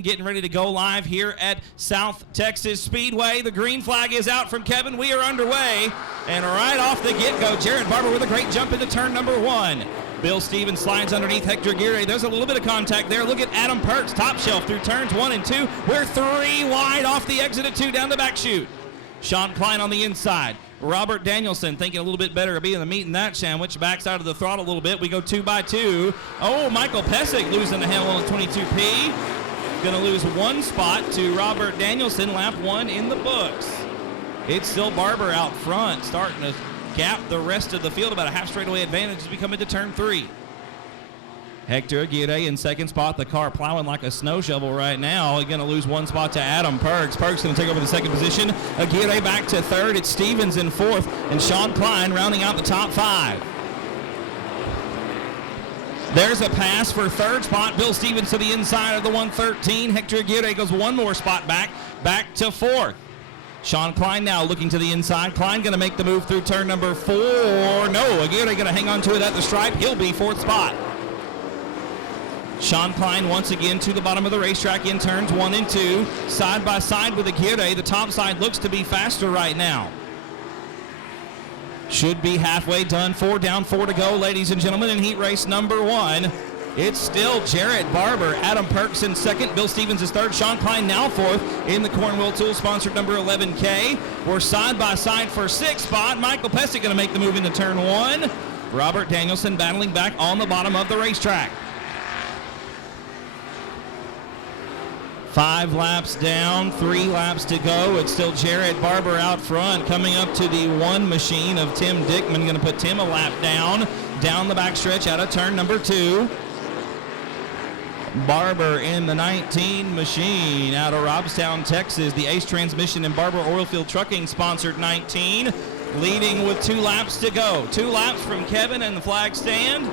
Getting ready to go live here at South Texas Speedway. The green flag is out from Kevin. We are underway. And right off the get-go, Jared Barber with a great jump into turn number one. Bill Stevens slides underneath Hector Aguirre. There's a little bit of contact there. Look at Adam Perks, top shelf through turns 1 and 2. We're 3 wide off the exit at 2 down the back chute. Sean Klein on the inside. Robert Danielson thinking a little bit better of being the meat in that sandwich. Backs out of the throttle a little bit. We go 2 by 2. Oh, Michael Pesic losing the handle on 22P. Going to lose 1 spot to Robert Danielson, lap 1 in the books. It's still Barber out front, starting to gap the rest of the field. About a half straightaway advantage as we come into turn 3. Hector Aguirre in second spot. The car plowing like a snow shovel right now. He's going to lose 1 spot to Adam Perks. Perks going to take over the second position. Aguirre back to third. It's Stevens in fourth, and Sean Klein rounding out the top 5. There's a pass for third spot. Bill Stevens to the inside of the 113. Hector Aguirre goes 1 more spot back to fourth. Sean Klein now looking to the inside. Klein going to make the move through turn number 4. No, Aguirre going to hang on to it at the stripe. He'll be 4th spot. Sean Klein once again to the bottom of the racetrack in turns 1 and 2. Side by side with Aguirre. The top side looks to be faster right now. Should be halfway done. 4 down, 4 to go, ladies and gentlemen, in heat race number 1. It's still Jared Barber, Adam Perks in second, Bill Stevens is third, Sean Klein now 4th in the Cornwell Tool sponsored number 11K. We're side by side for 6th spot. Michael Pesic going to make the move into turn 1. Robert Danielson battling back on the bottom of the racetrack. 5 laps down, 3 laps to go. It's still Jared Barber out front, coming up to the 1 machine of Tim Dickman. Going to put Tim a lap down the backstretch out of turn number 2. Barber in the 19 machine out of Robstown, Texas. The Ace Transmission and Barber Oilfield Trucking sponsored 19, leading with 2 laps to go. 2 laps from Kevin and the flag stand.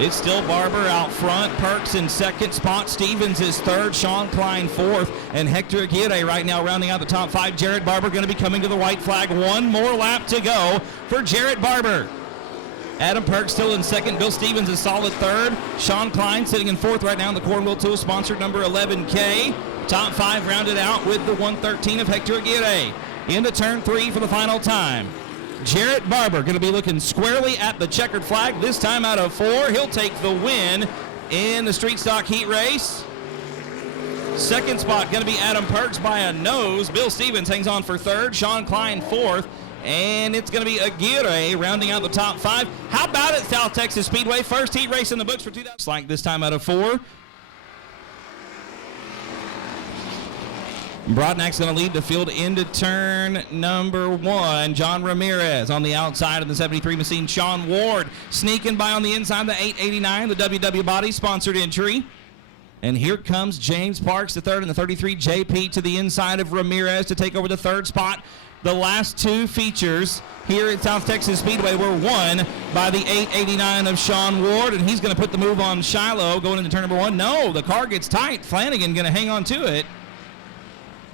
It's still Barber out front, Perks in second spot, Stevens is third, Sean Klein 4th, and Hector Aguirre right now rounding out the top 5. Jared Barber going to be coming to the white flag. 1 more lap to go for Jared Barber. Adam Perks still in second, Bill Stevens is solid third, Sean Klein sitting in 4th right now in the Cornwell Tool sponsored number 11K. Top 5 rounded out with the 113 of Hector Aguirre. Into turn 3 for the final time. Jared Barber going to be looking squarely at the checkered flag, this time out of 4. He'll take the win in the street stock heat race. Second spot going to be Adam Perks by a nose. Bill Stevens hangs on for third. Sean Klein 4th. And it's going to be Aguirre rounding out the top 5. How about it, South Texas Speedway? First heat race in the books for 2000. Like this time out of 4. Brodnack's going to lead the field into turn number 1. John Ramirez on the outside of the 73 machine. Sean Ward sneaking by on the inside of the 889, the WW Body sponsored entry. And here comes James Parks, the third, and the 33 JP to the inside of Ramirez to take over the 3rd spot. The last 2 features here at South Texas Speedway were won by the 889 of Sean Ward, and he's going to put the move on Shiloh going into turn number 1. No, the car gets tight. Flanagan going to hang on to it.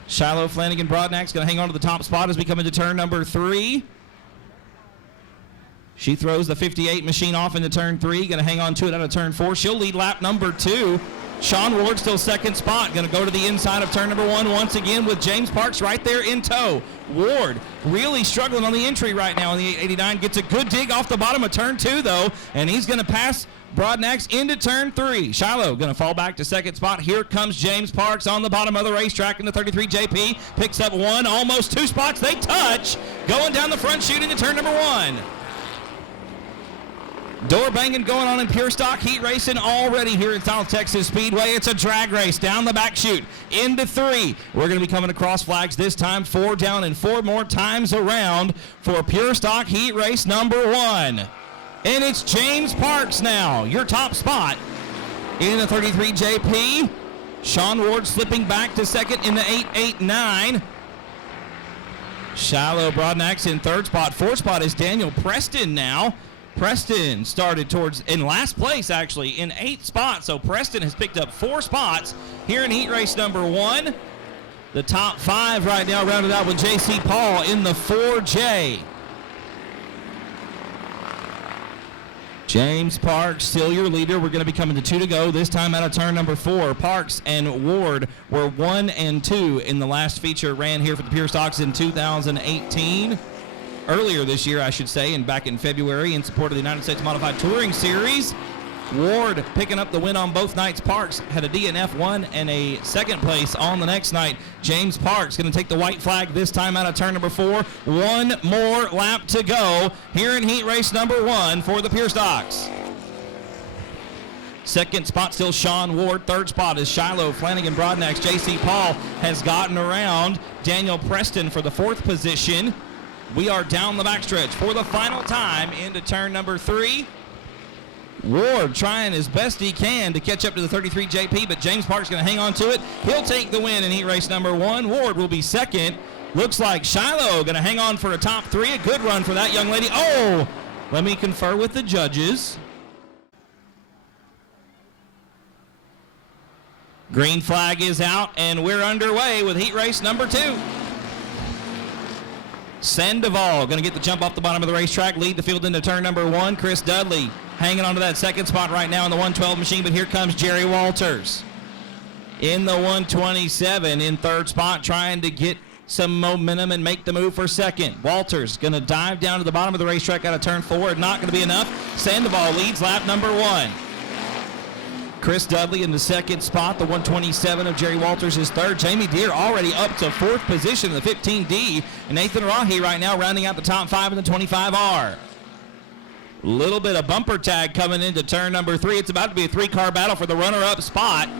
Shiloh Flanagan Brodnack's going to hang on to the top spot as we come into turn number 3. She throws the 58 machine off into turn 3, going to hang on to it out of turn 4. She'll lead lap number 2. Sean Ward still second spot, going to go to the inside of turn number 1 once again with James Parks right there in tow. Ward really struggling on the entry right now in the 889. Gets a good dig off the bottom of turn 2 though, and he's going to pass Brodnack's into turn 3. Shiloh going to fall back to second spot. Here comes James Parks on the bottom of the racetrack in the 33 JP. Picks up 1, almost 2 spots. They touch. Going down the front chute into turn number 1. Door banging going on in pure stock heat racing already here at South Texas Speedway. It's a drag race down the back chute into 3. We're going to be coming across flags this time. 4 down and 4 more times around for pure stock heat race number 1. And it's James Parks now, your top spot in the 33 JP. Sean Ward slipping back to second in the 889. Shiloh Brodnack's in 3rd spot. 4th spot is Daniel Preston now. Preston started in last place actually in 8th spot. So Preston has picked up 4 spots here in heat race number 1. The top 5 right now rounded out with J.C. Paul in the 4J. James Parks, still your leader. We're going to be coming to 2 to go, this time out of turn number 4. Parks and Ward were 1 and 2 in the last feature ran here for the Pure Stocks in 2018. Earlier this year, I should say, and back in February in support of the United States Modified Touring Series. Ward picking up the win on both nights. Parks had a DNF 1 and a second place on the next night. James Parks going to take the white flag this time out of turn number 4. One more lap to go here in heat race number 1 for the Pure Stocks. Second spot still Sean Ward. Third spot is Shiloh, Flanagan, Broadnax. J.C. Paul has gotten around Daniel Preston for the 4th position. We are down the backstretch for the final time into turn number 3. Ward trying as best he can to catch up to the 33 JP, but James Parks going to hang on to it. He'll take the win in heat race number 1. Ward will be second. Looks like Shiloh going to hang on for a top 3. A good run for that young lady. Oh, let me confer with the judges. Green flag is out, and we're underway with heat race number 2. Sandoval going to get the jump off the bottom of the racetrack, lead the field into turn number 1. Chris Dudley hanging on to that second spot right now in the 112 machine, but here comes Jerry Walters in the 127 in third spot, trying to get some momentum and make the move for second. Walters going to dive down to the bottom of the racetrack out of turn 4. Not going to be enough. Sandoval leads lap number 1. Chris Dudley in the second spot. The 127 of Jerry Walters is third. Jamie Deere already up to 4th position in the 15D. And Nathan Rahi right now rounding out the top 5 in the 25R. Little bit of bumper tag coming into turn number 3. It's about to be a 3-car battle for the runner-up spot.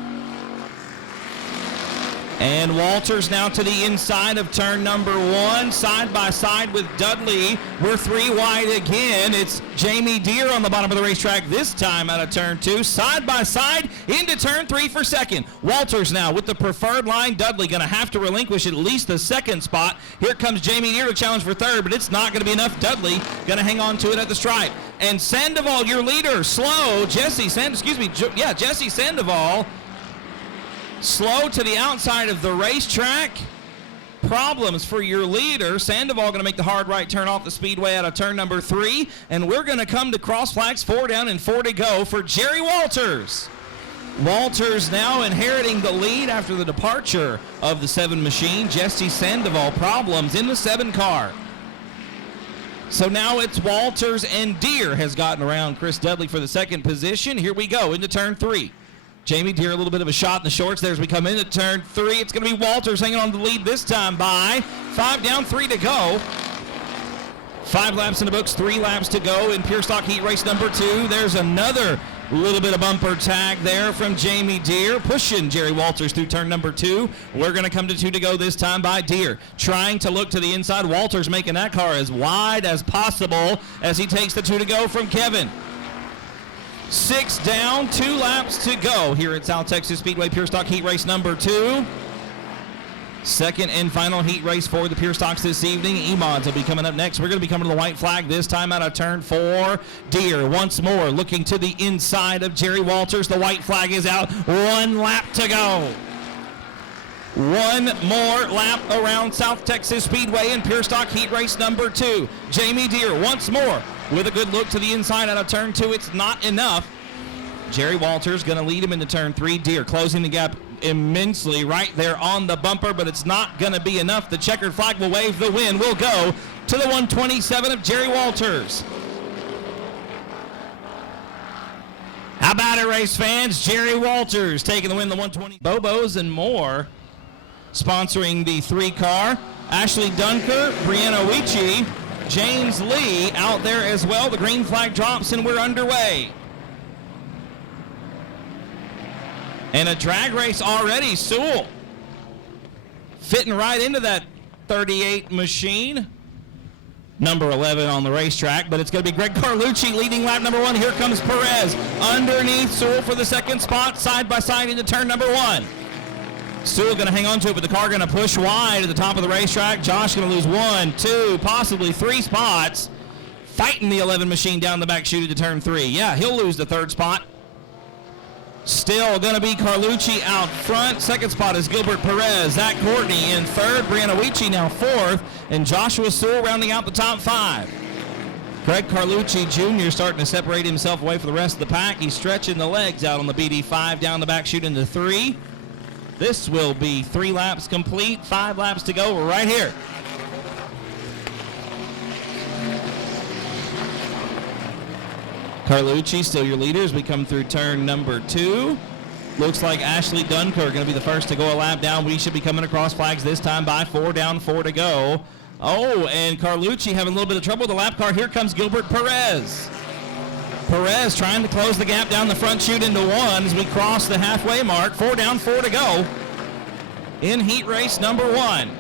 And Walters now to the inside of turn number 1, side by side with Dudley. We're 3 wide again. It's Jamie Deere on the bottom of the racetrack, this time out of turn 2, side by side into turn 3 for second. Walters now with the preferred line. Dudley going to have to relinquish at least the second spot. Here comes Jamie Deere to challenge for third, but it's not going to be enough. Dudley going to hang on to it at the stripe. And Sandoval, your leader, slow. Jesse Sandoval. Slow to the outside of the racetrack. Problems for your leader. Sandoval going to make the hard right turn off the speedway out of turn number 3. And we're going to come to cross flags, 4 down and 4 to go for Jerry Walters. Walters now inheriting the lead after the departure of the 7 machine. Jesse Sandoval, problems in the 7 car. So now it's Walters, and Deere has gotten around Chris Dudley for the 2nd position. Here we go into turn 3. Jamie Deere, a little bit of a shot in the shorts there as we come into turn 3. It's going to be Walters hanging on the lead this time by 5 down, 3 to go. 5 laps in the books, 3 laps to go in Pure Stock Heat Race number 2. There's another little bit of bumper tag there from Jamie Deere, pushing Jerry Walters through turn number 2. We're going to come to 2 to go this time by Deere. Trying to look to the inside. Walters making that car as wide as possible as he takes the 2 to go from Kevin. 6 down, 2 laps to go here at South Texas Speedway Pure Stock Heat Race number 2. Second and final heat race for the Pure Stocks this evening. E-Mods will be coming up next. We're going to be coming to the white flag this time out of turn 4. Deere once more looking to the inside of Jerry Walters. The white flag is out. 1 lap to go. 1 more lap around South Texas Speedway in Pure Stock Heat Race number 2. Jamie Deere once more with a good look to the inside out of turn 2. It's not enough. Jerry Walters going to lead him into turn 3. Deere closing the gap immensely right there on the bumper, but it's not going to be enough. The checkered flag will wave. The win will go to the 127 of Jerry Walters. How about it, race fans? Jerry Walters taking the win, the 120. Bobos and more sponsoring the 3-car. Ashley Dunker, Brianna Weechie, James Lee out there as well. The green flag drops and we're underway. And a drag race already. Sewell fitting right into that 38 machine. Number 11 on the racetrack, but it's going to be Greg Carlucci leading lap number 1. Here comes Perez underneath Sewell for the 2nd spot, side by side into turn number 1. Sewell going to hang on to it, but the car going to push wide at the top of the racetrack. Josh going to lose 1, 2, possibly 3 spots. Fighting the 11 machine down the back chute to turn 3. Yeah, he'll lose the 3rd spot. Still going to be Carlucci out front. 2nd spot is Gilbert Perez. Zach Courtney in 3rd. Brianna Weechie now 4th. And Joshua Sewell rounding out the top 5. Greg Carlucci Jr. starting to separate himself away from the rest of the pack. He's stretching the legs out on the BD5, down the back, shooting the 3. This will be 3 laps complete, 5 laps to go right here. Carlucci still your leader as we come through turn number 2. Looks like Ashley Dunker going to be the first to go a lap down. We should be coming across flags this time by 4 down, 4 to go. Oh, and Carlucci having a little bit of trouble with the lap car. Here comes Gilbert Perez. Perez trying to close the gap down the front chute into 1 as we cross the halfway mark. 4 down, 4 to go in heat race number 1.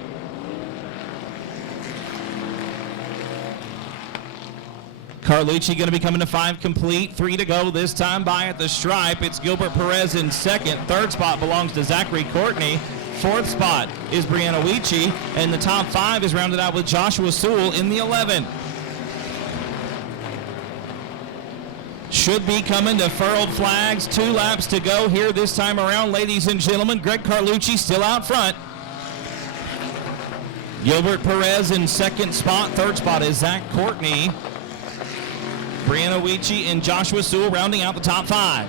Carlucci going to be coming to 5 complete, 3 to go this time by at the stripe. It's Gilbert Perez in second. Third spot belongs to Zachary Courtney. Fourth spot is Brianna Weechie, and the top 5 is rounded out with Joshua Sewell in the 11. Should be coming to furled flags. 2 laps to go here this time around, ladies and gentlemen. Greg Carlucci still out front. Gilbert Perez in second spot. Third spot is Zach Courtney. Brianna Weechie and Joshua Sewell rounding out the top 5.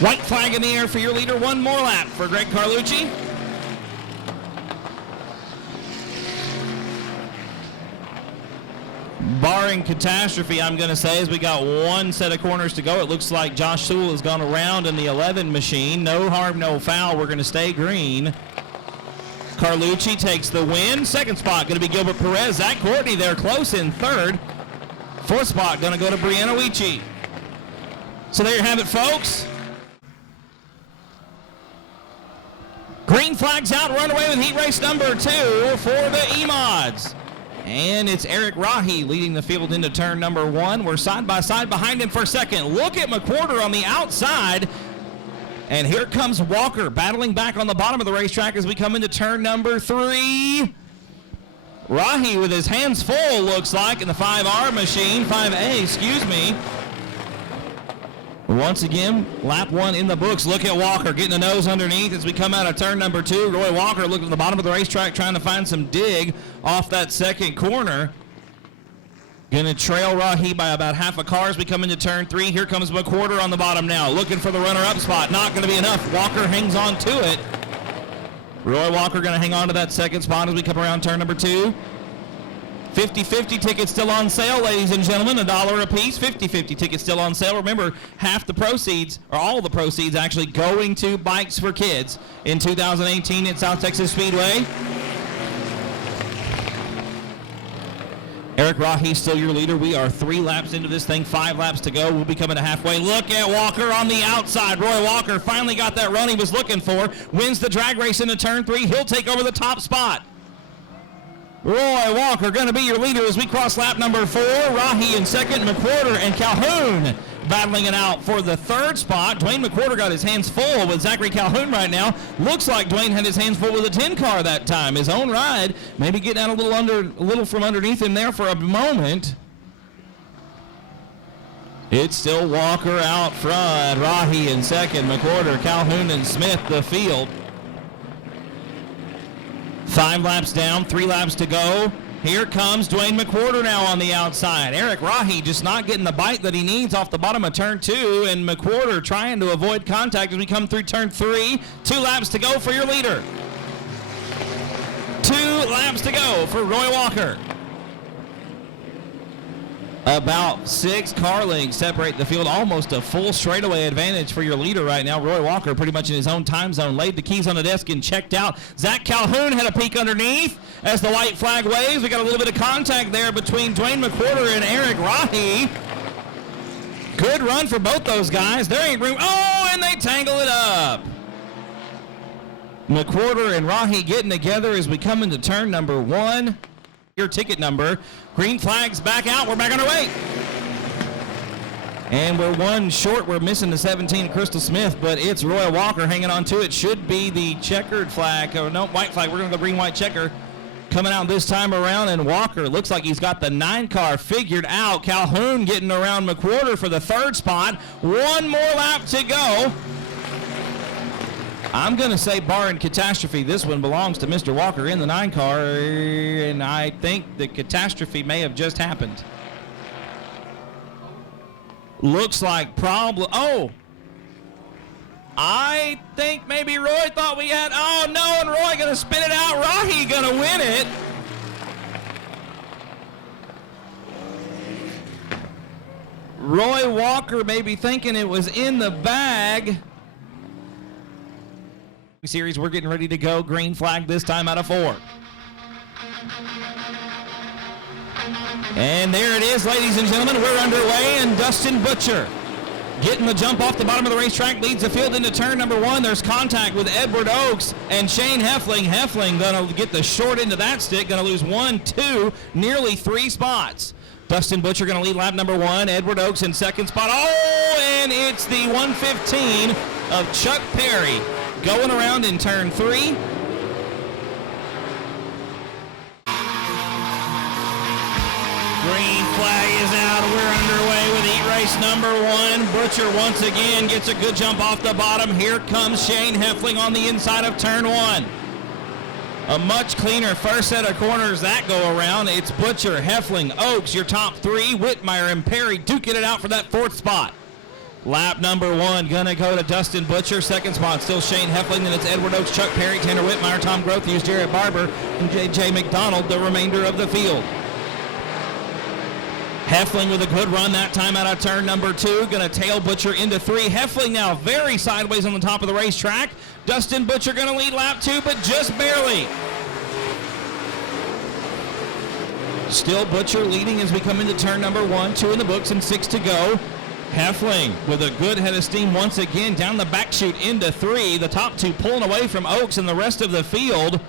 White flag in the air for your leader. 1 more lap for Greg Carlucci. Barring catastrophe, I'm going to say, as we got 1 set of corners to go. It looks like Josh Sewell has gone around in the 11 machine. No harm, no foul. We're going to stay green. Carlucci takes the win. Second spot going to be Gilbert Perez. Zach Courtney there close in third. Fourth spot going to go to Brianna Weechie. So there you have it, folks. Green flags out, run away with heat race number 2 for the E-Mods. And it's Eric Rahi leading the field into turn number 1. We're side by side behind him for second. Look at McWhorter on the outside. And here comes Walker battling back on the bottom of the racetrack as we come into turn number 3. Rahi with his hands full, looks like, in the 5R machine, 5A, excuse me. Once again, lap 1 in the books. Look at Walker getting the nose underneath as we come out of turn number 2. Roy Walker looking at the bottom of the racetrack trying to find some dig off that second corner. Going to trail Rahi by about half a car as we come into turn 3. Here comes McWhorter on the bottom now, looking for the runner-up spot. Not going to be enough. Walker hangs on to it. Roy Walker going to hang on to that second spot as we come around turn number 2. 50-50 tickets still on sale, ladies and gentlemen, $1 a piece. 50-50 tickets still on sale. Remember, half the proceeds, or all the proceeds, actually going to Bikes for Kids in 2018 at South Texas Speedway. Eric Rahi still your leader. We are 3 laps into this thing, 5 laps to go. We'll be coming to halfway. Look at Walker on the outside. Roy Walker finally got that run he was looking for. Wins the drag race into turn 3. He'll take over the top spot. Roy Walker going to be your leader as we cross lap number 4. Rahi in second, McWhorter and Calhoun battling it out for the third spot. Dwayne McWhorter got his hands full with Zachary Calhoun right now. Looks like Dwayne had his hands full with a 10 car that time. His own ride, maybe getting out a little from underneath him there for a moment. It's still Walker out front. Rahi in second, McWhorter, Calhoun, and Smith the field. 5 laps down, 3 laps to go. Here comes Dwayne McWhorter now on the outside. Eric Rahi just not getting the bite that he needs off the bottom of turn 2, and McWhorter trying to avoid contact as we come through turn 3. 2 laps to go for your leader. 2 laps to go for Roy Walker. About 6 car lengths separate the field, almost a full straightaway advantage for your leader right now. Roy Walker pretty much in his own time zone, laid the keys on the desk and checked out. Zach Calhoun had a peek underneath as the white flag waves. We got a little bit of contact there between Dwayne McWhorter and Eric Rahi. Good run for both those guys. There ain't room. Oh, and they tangle it up. McWhorter and Rahi getting together as we come into turn number 1. Your ticket number. Green flags back out. We're back on our way. And we're 1 short. We're missing the 17, Crystal Smith, but it's Roy Walker hanging on to it. Should be the checkered flag. Oh, no, white flag. We're going to go green-white checker coming out this time around, and Walker looks like he's got the 9 car figured out. Calhoun getting around McWhorter for the third spot. 1 more lap to go. I'm going to say, barring catastrophe, this one belongs to Mr. Walker in the 9 car, and I think the catastrophe may have just happened. Looks like problem. Oh, I think maybe Roy thought we had. Oh no, and Roy going to spin it out. Rahi going to win it. Roy Walker may be thinking it was in the bag. Series, we're getting ready to go. Green flag this time out of 4. And there it is, ladies and gentlemen. We're underway, and Dustin Butcher getting the jump off the bottom of the racetrack, leads the field into turn number 1. There's contact with Edward Oaks and Shane Heffling. Heffling going to get the short end of that stick, going to lose 1, 2, nearly 3 spots. Dustin Butcher going to lead lap number 1. Edward Oaks in second spot. Oh, and it's the 115 of Chuck Perry going around in turn 3. Green flag is out. We're underway with heat race number 1. Butcher once again gets a good jump off the bottom. Here comes Shane Heffling on the inside of turn 1. A much cleaner first set of corners that go around. It's Butcher, Heffling, Oaks, your top 3. Whitmire and Perry duking it out for that 4th spot. Lap number 1 gonna go to Dustin Butcher. Second spot still Shane Heffling. Then it's Edward Oaks, Chuck Perry, Tanner Whitmire, Tom Grothius, Jared Barber, and J.J. McDonald, the remainder of the field. Heffling with a good run that time out of turn number 2. Going to tail Butcher into 3. Heffling now very sideways on the top of the racetrack. Dustin Butcher going to lead lap 2, but just barely. Still Butcher leading as we come into turn number 1. 2 in the books and 6 to go. Heffling with a good head of steam once again down the back chute into 3. The top 2 pulling away from Oaks and the rest of the field.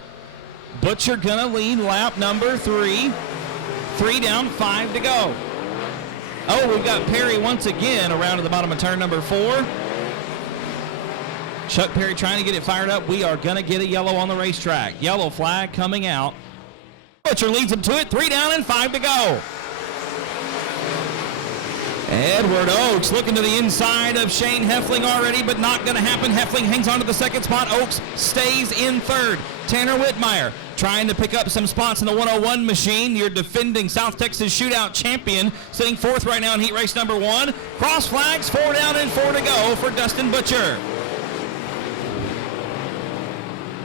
Butcher going to lead lap number 3. 3 down, 5 to go. Oh, we've got Perry once again around at the bottom of turn number 4. Chuck Perry trying to get it fired up. We are going to get a yellow on the racetrack. Yellow flag coming out. Butcher leads him to it. 3 down and 5 to go. Edward Oaks looking to the inside of Shane Heffling already, but not going to happen. Heffling hangs on to the second spot. Oaks stays in 3rd. Tanner Whitmire trying to pick up some spots in the 101 machine. Your defending South Texas Shootout champion, sitting 4th right now in heat race number 1. Cross flags, 4 down and 4 to go for Dustin Butcher.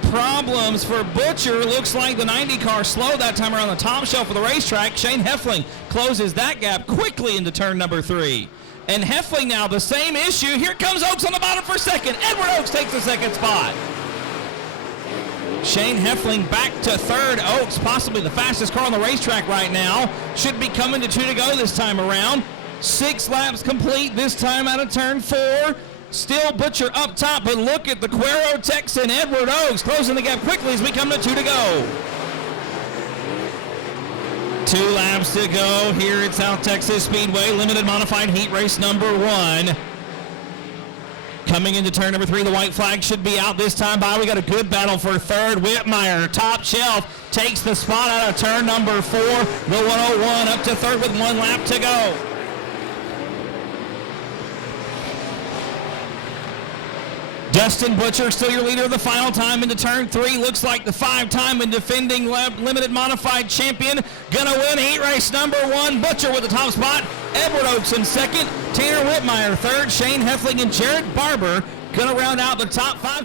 Problems for Butcher. Looks like the 90 car slow that time around the top shelf of the racetrack. Shane Heffling closes that gap quickly into turn number 3. And Heffling now the same issue. Here comes Oaks on the bottom for second. Edward Oaks takes the second spot. Shane Heffling back to 3rd. Oaks, possibly the fastest car on the racetrack right now, should be coming to 2 to go this time around. 6 laps complete this time out of turn 4. Still Butcher up top, but look at the Cuero Texan, Edward Oaks, closing the gap quickly as we come to 2 to go. 2 laps to go here at South Texas Speedway, limited modified heat race number 1. Coming into turn number 3, the white flag should be out this time by. We got a good battle for 3rd. Whitmire, top shelf, takes the spot out of turn number 4. The 101 up to 3rd with 1 lap to go. Dustin Butcher still your leader of the final time into turn 3. Looks like the 5-time and defending limited modified champion gonna win heat race number 1. Butcher with the top spot. Edward Oaks in 2nd. Tanner Whitmire 3rd. Shane Heffling and Jared Barber gonna round out the top 5.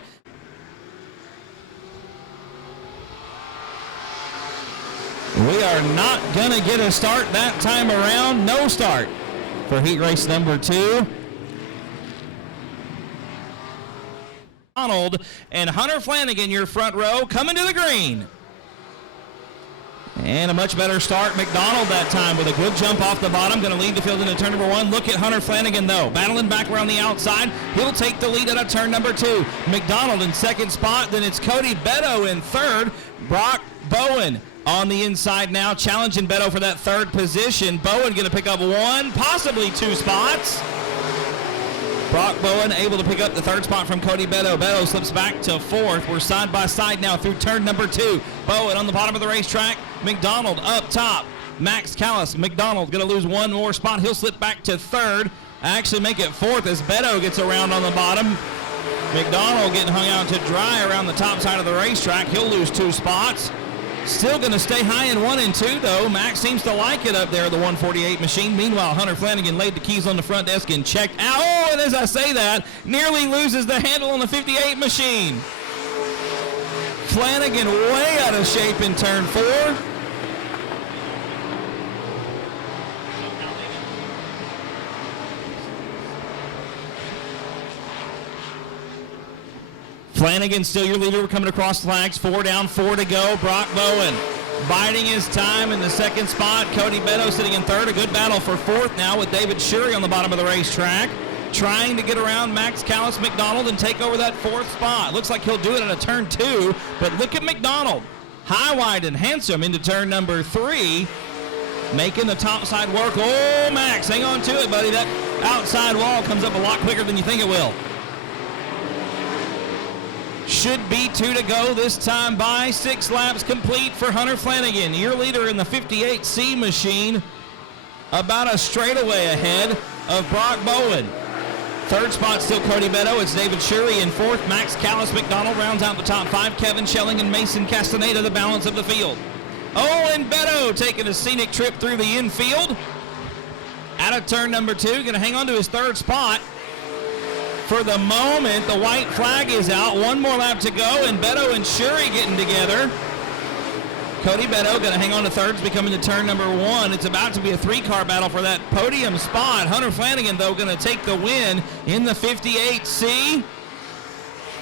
We are not gonna get a start that time around. No start for heat race number 2. Donald and Hunter Flanagan, your front row, coming to the green. And a much better start. McDonald that time with a good jump off the bottom. Going to lead the field into turn number 1. Look at Hunter Flanagan, though. Battling back around the outside. He'll take the lead out of turn number 2. McDonald in 2nd spot. Then it's Cody Beto in 3rd. Brock Bowen on the inside now, challenging Beto for that 3rd position. Bowen going to pick up 1, possibly 2 spots. Brock Bowen able to pick up the 3rd spot from Cody Beto. Beto slips back to 4th. We're side by side now through turn number 2. Bowen on the bottom of the racetrack. McDonald up top. Max Callis. McDonald going to lose 1 more spot. He'll slip back to 3rd. Actually make it 4th as Beto gets around on the bottom. McDonald getting hung out to dry around the top side of the racetrack. He'll lose 2 spots. Still going to stay high in 1 and 2, though. Max seems to like it up there, the 148 machine. Meanwhile, Hunter Flanagan laid the keys on the front desk and checked out. Oh, and as I say that, nearly loses the handle on the 58 machine. Flanagan way out of shape in turn 4. Flanagan still your leader. We're coming across flags. 4 down, 4 to go. Brock Bowen biding his time in the second spot. Cody Beto sitting in third. A good battle for fourth now with David Shurey on the bottom of the racetrack, trying to get around Max Callis McDonald and take over that 4th spot. Looks like he'll do it on a turn 2, but look at McDonald. High, wide, and handsome into turn number 3, making the top side work. Oh, Max, hang on to it, buddy. That outside wall comes up a lot quicker than you think it will. Should be 2 to go this time by. 6 laps complete for Hunter Flanagan, your leader in the 58C machine, about a straightaway ahead of Brock Bowen. 3rd spot still Cody Beto. It's David Shurey in 4th. Max Callis McDonald rounds out the top 5. Kevin Schelling and Mason Castaneda the balance of the field. Oh, and Beto taking a scenic trip through the infield. Out of turn number 2, going to hang on to his 3rd spot. For the moment, the white flag is out. 1 more lap to go, and Beto and Shurey getting together. Cody Beto going to hang on to 3rd, becoming to turn number 1. It's about to be a 3-car battle for that podium spot. Hunter Flanagan, though, going to take the win in the 58C.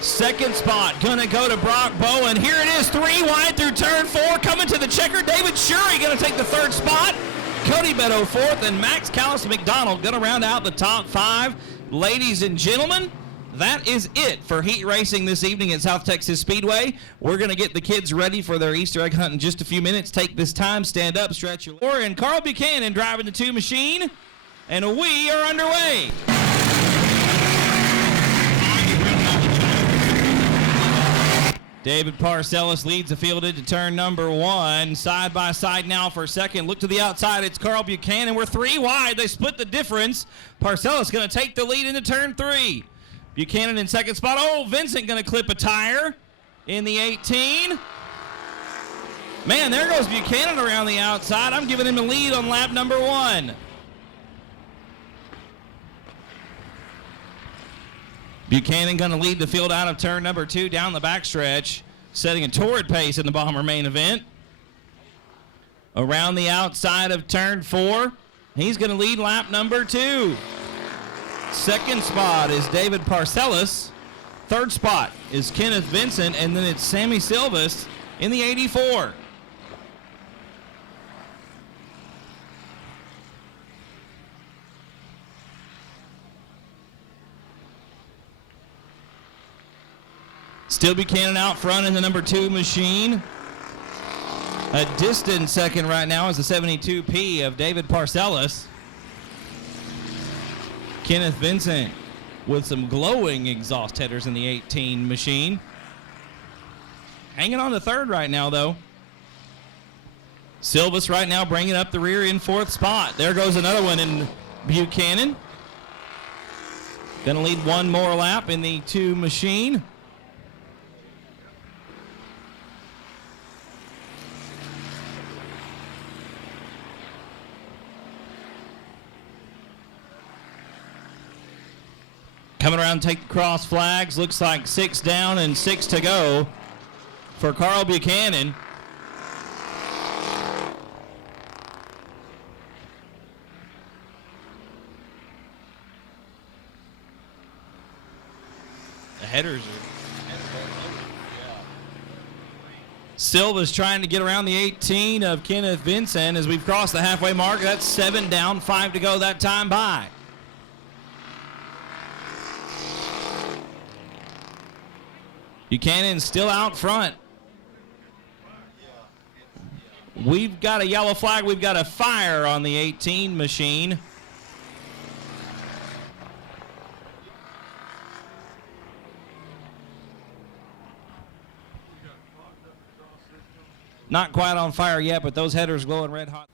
2nd spot going to go to Brock Bowen. Here it is, 3 wide through turn 4. Coming to the checker, David Shurey going to take the 3rd spot. Cody Beto 4th, and Max Callis McDonald going to round out the top 5. Ladies and gentlemen, that is it for heat racing this evening at South Texas Speedway. We're going to get the kids ready for their Easter egg hunt in just a few minutes. Take this time, stand up, stretch your legs. And Carl Buchanan driving the 2 machine, and we are underway. David Parcellis leads the field into turn number 1. Side by side now for 2nd. Look to the outside. It's Carl Buchanan. We're 3 wide. They split the difference. Parcellis going to take the lead into turn 3. Buchanan in 2nd spot. Oh, Vincent going to clip a tire in the 18. Man, there goes Buchanan around the outside. I'm giving him a lead on lap number 1. Buchanan going to lead the field out of turn number 2 down the backstretch, setting a torrid pace in the Bomber main event. Around the outside of turn 4, he's going to lead lap number 2. 2nd spot is David Parcellis. 3rd spot is Kenneth Vincent, and then it's Sammy Silvas in the 84. Still Buchanan out front in the number 2 machine. A distant 2nd right now is the 72P of David Parcellis. Kenneth Vincent with some glowing exhaust headers in the 18 machine. Hanging on to 3rd right now, though. Silvas right now bringing up the rear in 4th spot. There goes another one in Buchanan. Gonna lead 1 more lap in the 2 machine. Coming around to take the cross flags. Looks like 6 down and 6 to go for Carl Buchanan. The headers are... Silva's trying to get around the 18 of Kenneth Vincent as we've crossed the halfway mark. That's 7 down, 5 to go that time by. Buchanan still out front. We've got a yellow flag. We've got a fire on the 18 machine. Not quite on fire yet, but those headers glowing red hot.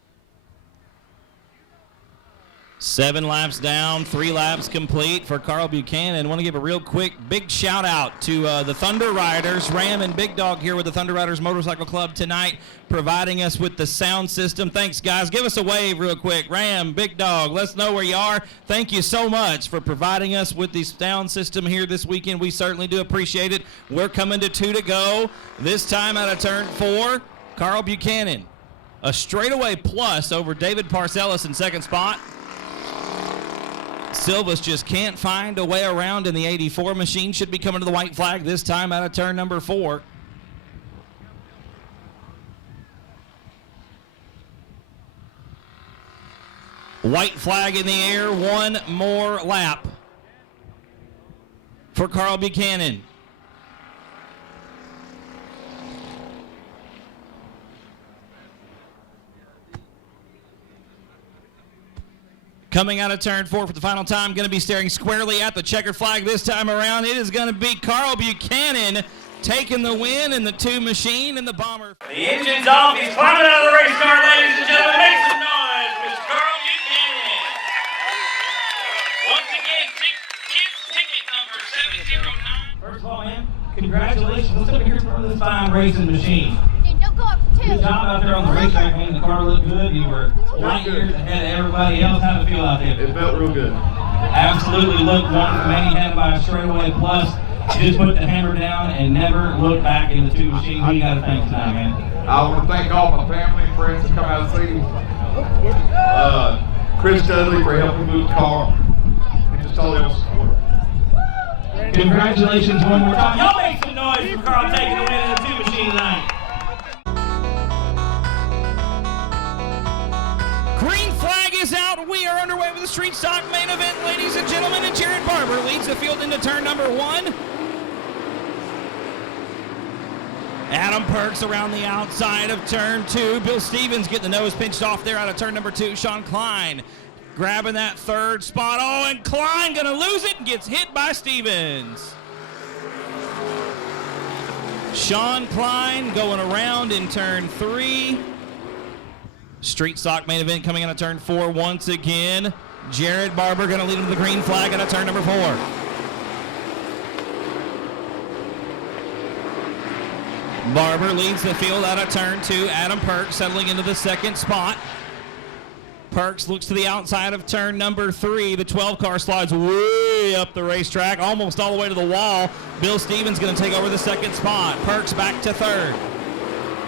7 laps down, 3 laps complete for Carl Buchanan. I want to give a real quick big shout out to the Thunder Riders, Ram and Big Dog here with the Thunder Riders Motorcycle Club tonight, providing us with the sound system. Thanks, guys. Give us a wave real quick. Ram, Big Dog, let us know where you are. Thank you so much for providing us with the sound system here this weekend. We certainly do appreciate it. We're coming to 2 to go. This time out of turn 4, Carl Buchanan. A straightaway plus over David Parcellis in second spot. Silvas just can't find a way around in the 84 machine. Should be coming to the white flag this time out of turn number 4. White flag in the air, 1 more lap for Carl Buchanan. Coming out of turn 4 for the final time, going to be staring squarely at the checkered flag this time around. It is going to be Carl Buchanan taking the win in the 2 machine and the bomber. The engine's off. He's climbing out of the race car, ladies and gentlemen. Make some noise, Mr. Carl Buchanan. Once again, ticket number 709. First of all, man, congratulations. Let's come here for this fine racing machine. Don't go up to 2. Good job out there on the racetrack, man. The car looked good. You were light years ahead of everybody else. How did it feel out there? It felt real good. Absolutely looked wonderful, man. He had by a straightaway plus. Just put the hammer down and never looked back in the 2 machine. Who you got to thank tonight, man? I want to thank all my family and friends that come out to see me. Chris Dudley for helping move the car. He just totally on support. Congratulations one more time. Y'all make some noise for Carl taking the win in the 2 machine tonight. Green flag is out. We are underway with the street stock main event, ladies and gentlemen, and Jared Barber leads the field into turn number 1. Adam Perks around the outside of turn 2. Bill Stevens getting the nose pinched off there out of turn number 2. Sean Klein grabbing that 3rd spot. Oh, and Klein gonna lose it and gets hit by Stevens. Sean Klein going around in turn 3. Street stock main event coming out of turn 4 once again. Jared Barber going to lead him to the green flag out of turn number 4. Barber leads the field out of turn 2. Adam Perks settling into the 2nd spot. Perks looks to the outside of turn number 3. The 12 car slides way up the racetrack, almost all the way to the wall. Bill Stevens going to take over the 2nd spot. Perks back to 3rd.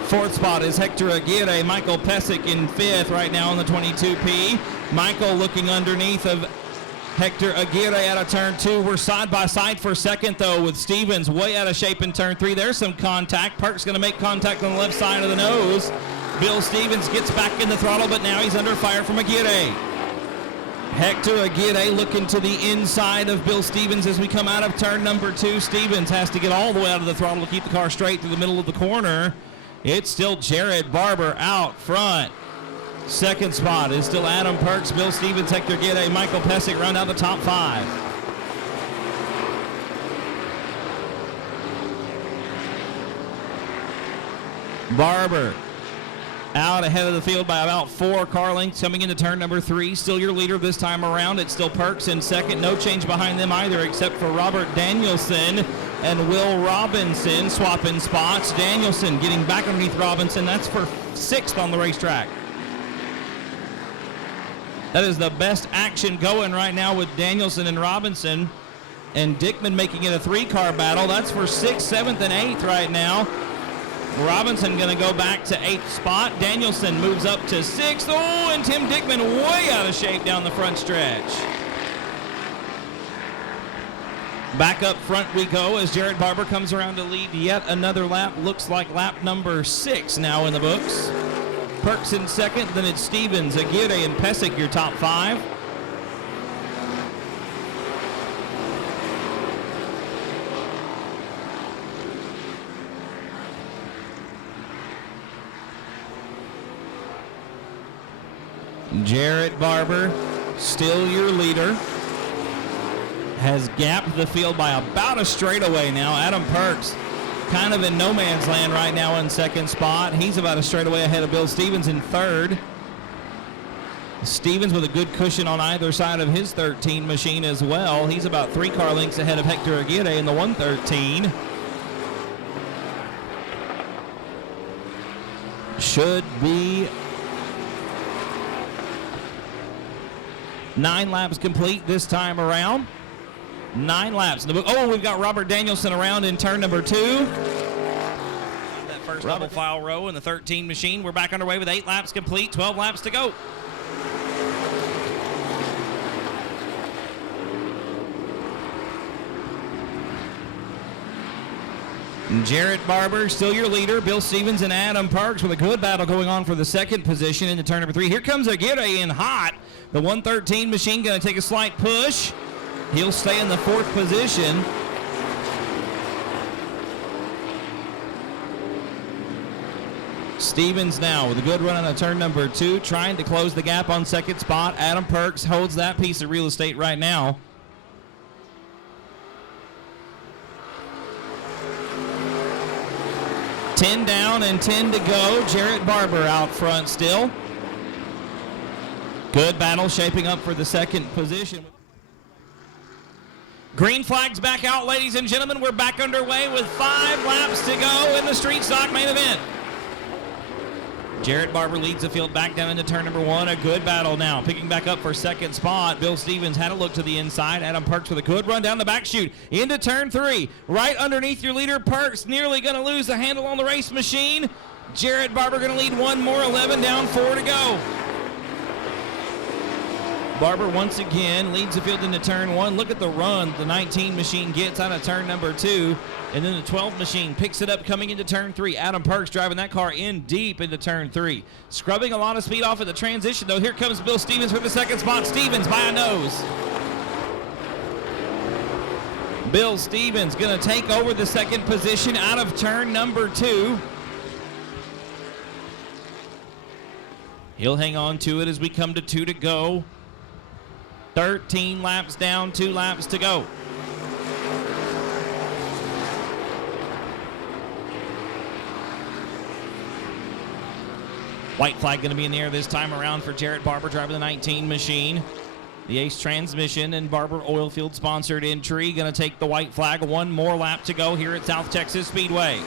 4th spot is Hector Aguirre. Michael Pesic in 5th right now on the 22P. Michael looking underneath of Hector Aguirre out of turn 2. We're side by side for 2nd, though, with Stevens way out of shape in turn 3. There's some contact. Perk's going to make contact on the left side of the nose. Bill Stevens gets back in the throttle, but now he's under fire from Aguirre. Hector Aguirre looking to the inside of Bill Stevens as we come out of turn number 2. Stevens has to get all the way out of the throttle to keep the car straight through the middle of the corner. It's still Jared Barber out front. 2nd spot is still Adam Perks, Bill Stevens, Hector Aguirre, Michael Pesic round out the top 5. Barber out ahead of the field by about 4 car lengths coming into turn number 3. Still your leader this time around. It's still Perks in 2nd. No change behind them either except for Robert Danielson and Will Robinson swapping spots. Danielson getting back underneath Robinson. That's for 6th on the racetrack. That is the best action going right now with Danielson and Robinson. And Dickman making it a 3-car battle. That's for 6th, 7th, and 8th right now. Robinson going to go back to 8th spot. Danielson moves up to 6th. Oh, and Tim Dickman way out of shape down the front stretch. Back up front we go as Jared Barber comes around to lead yet another lap. Looks like lap number 6 now in the books. Perks in 2nd, then it's Stevens, Aguirre, and Pesic, your top 5. Jared Barber, still your leader, has gapped the field by about a straightaway now. Adam Perks kind of in no man's land right now in 2nd spot. He's about a straightaway ahead of Bill Stevens in 3rd. Stevens with a good cushion on either side of his 13 machine as well. He's about 3 car lengths ahead of Hector Aguirre in the 113. Should be 9 laps complete this time around. 9 laps in the book. Oh, we've got Robert Danielson around in turn number 2. That first double file row in the 13 machine. We're back underway with 8 laps complete, 12 laps to go. Jarrett Barber, still your leader. Bill Stevens and Adam Parks with a good battle going on for the second position into turn number 3. Here comes Aguirre in hot. The 113 machine going to take a slight push. He'll stay in the 4th position. Stevens now with a good run on turn number 2, trying to close the gap on second spot. Adam Parks holds that piece of real estate right now. Ten down and 10 to go. Jarrett Barber out front still. Good battle shaping up for the second position. Green flag's back out, ladies and gentlemen. We're back underway with 5 laps to go in the street stock main event. Jarrett Barber leads the field back down into turn number 1. A good battle now. Picking back up for second spot. Bill Stevens had a look to the inside. Adam Parks with a good run down the back chute into turn 3. Right underneath your leader, Parks nearly going to lose the handle on the race machine. Jarrett Barber going to lead one more. 11 down, 4 to go. Barber once again leads the field into turn 1. Look at the run the 19 machine gets out of turn number 2. And then the 12 machine picks it up coming into turn 3. Adam Parks driving that car in deep into turn 3. Scrubbing a lot of speed off at the transition, though. Here comes Bill Stevens for the second spot. Stevens by a nose. Bill Stevens going to take over the second position out of turn number 2. He'll hang on to it as we come to 2 to go. 13 laps down, 2 laps to go. White flag going to be in the air this time around for Jarrett Barber driving the 19 machine. The Ace Transmission and Barber Oilfield sponsored entry going to take the white flag. 1 more lap to go here at South Texas Speedway.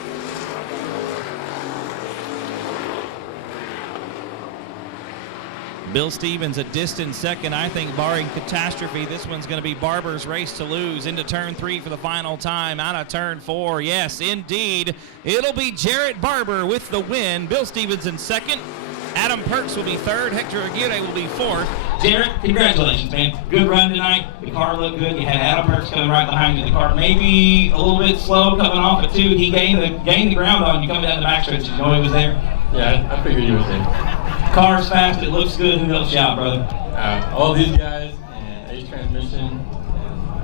Bill Stevens a distant second. I think barring catastrophe, this one's going to be Barber's race to lose into turn 3 for the final time. Out of turn 4. Yes, indeed. It'll be Jarrett Barber with the win. Bill Stevens in second. Adam Parks will be 3rd. Hector Aguirre will be 4th. Jarrett, congratulations, man. Good run tonight. The car looked good. You had Adam Parks coming right behind you. The car maybe a little bit slow coming off at 2. He gained the ground on you coming down the backstretch. Did you know he was there? Yeah, I figured he was there. Car's fast. It looks good. Who helps you out, brother? All these guys and Ace Transmission.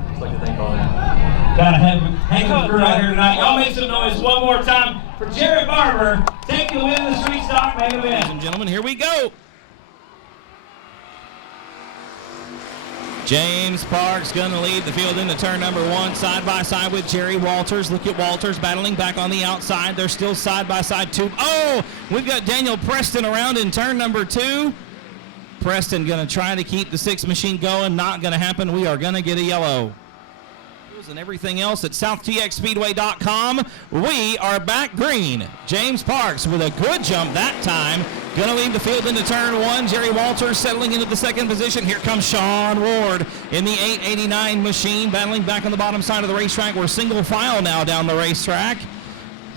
Just like to thank all of them. Got a heck of a crew out here tonight. Y'all make some noise one more time for Jarrett Barber taking the win in the street stock main event. Ladies and gentlemen, here we go. James Parks going to lead the field into turn number 1, side by side with Jerry Walters. Look at Walters battling back on the outside. They're still side by side. Oh, we've got Daniel Preston around in turn number 2. Preston going to try to keep the 6 machine going. Not going to happen. We are going to get a yellow. And everything else at southtxspeedway.com. We are back green. James Parks with a good jump that time. Going to lead the field into turn 1. Jerry Walters settling into the second position. Here comes Sean Ward in the 889 machine, battling back on the bottom side of the racetrack. We're single file now down the racetrack.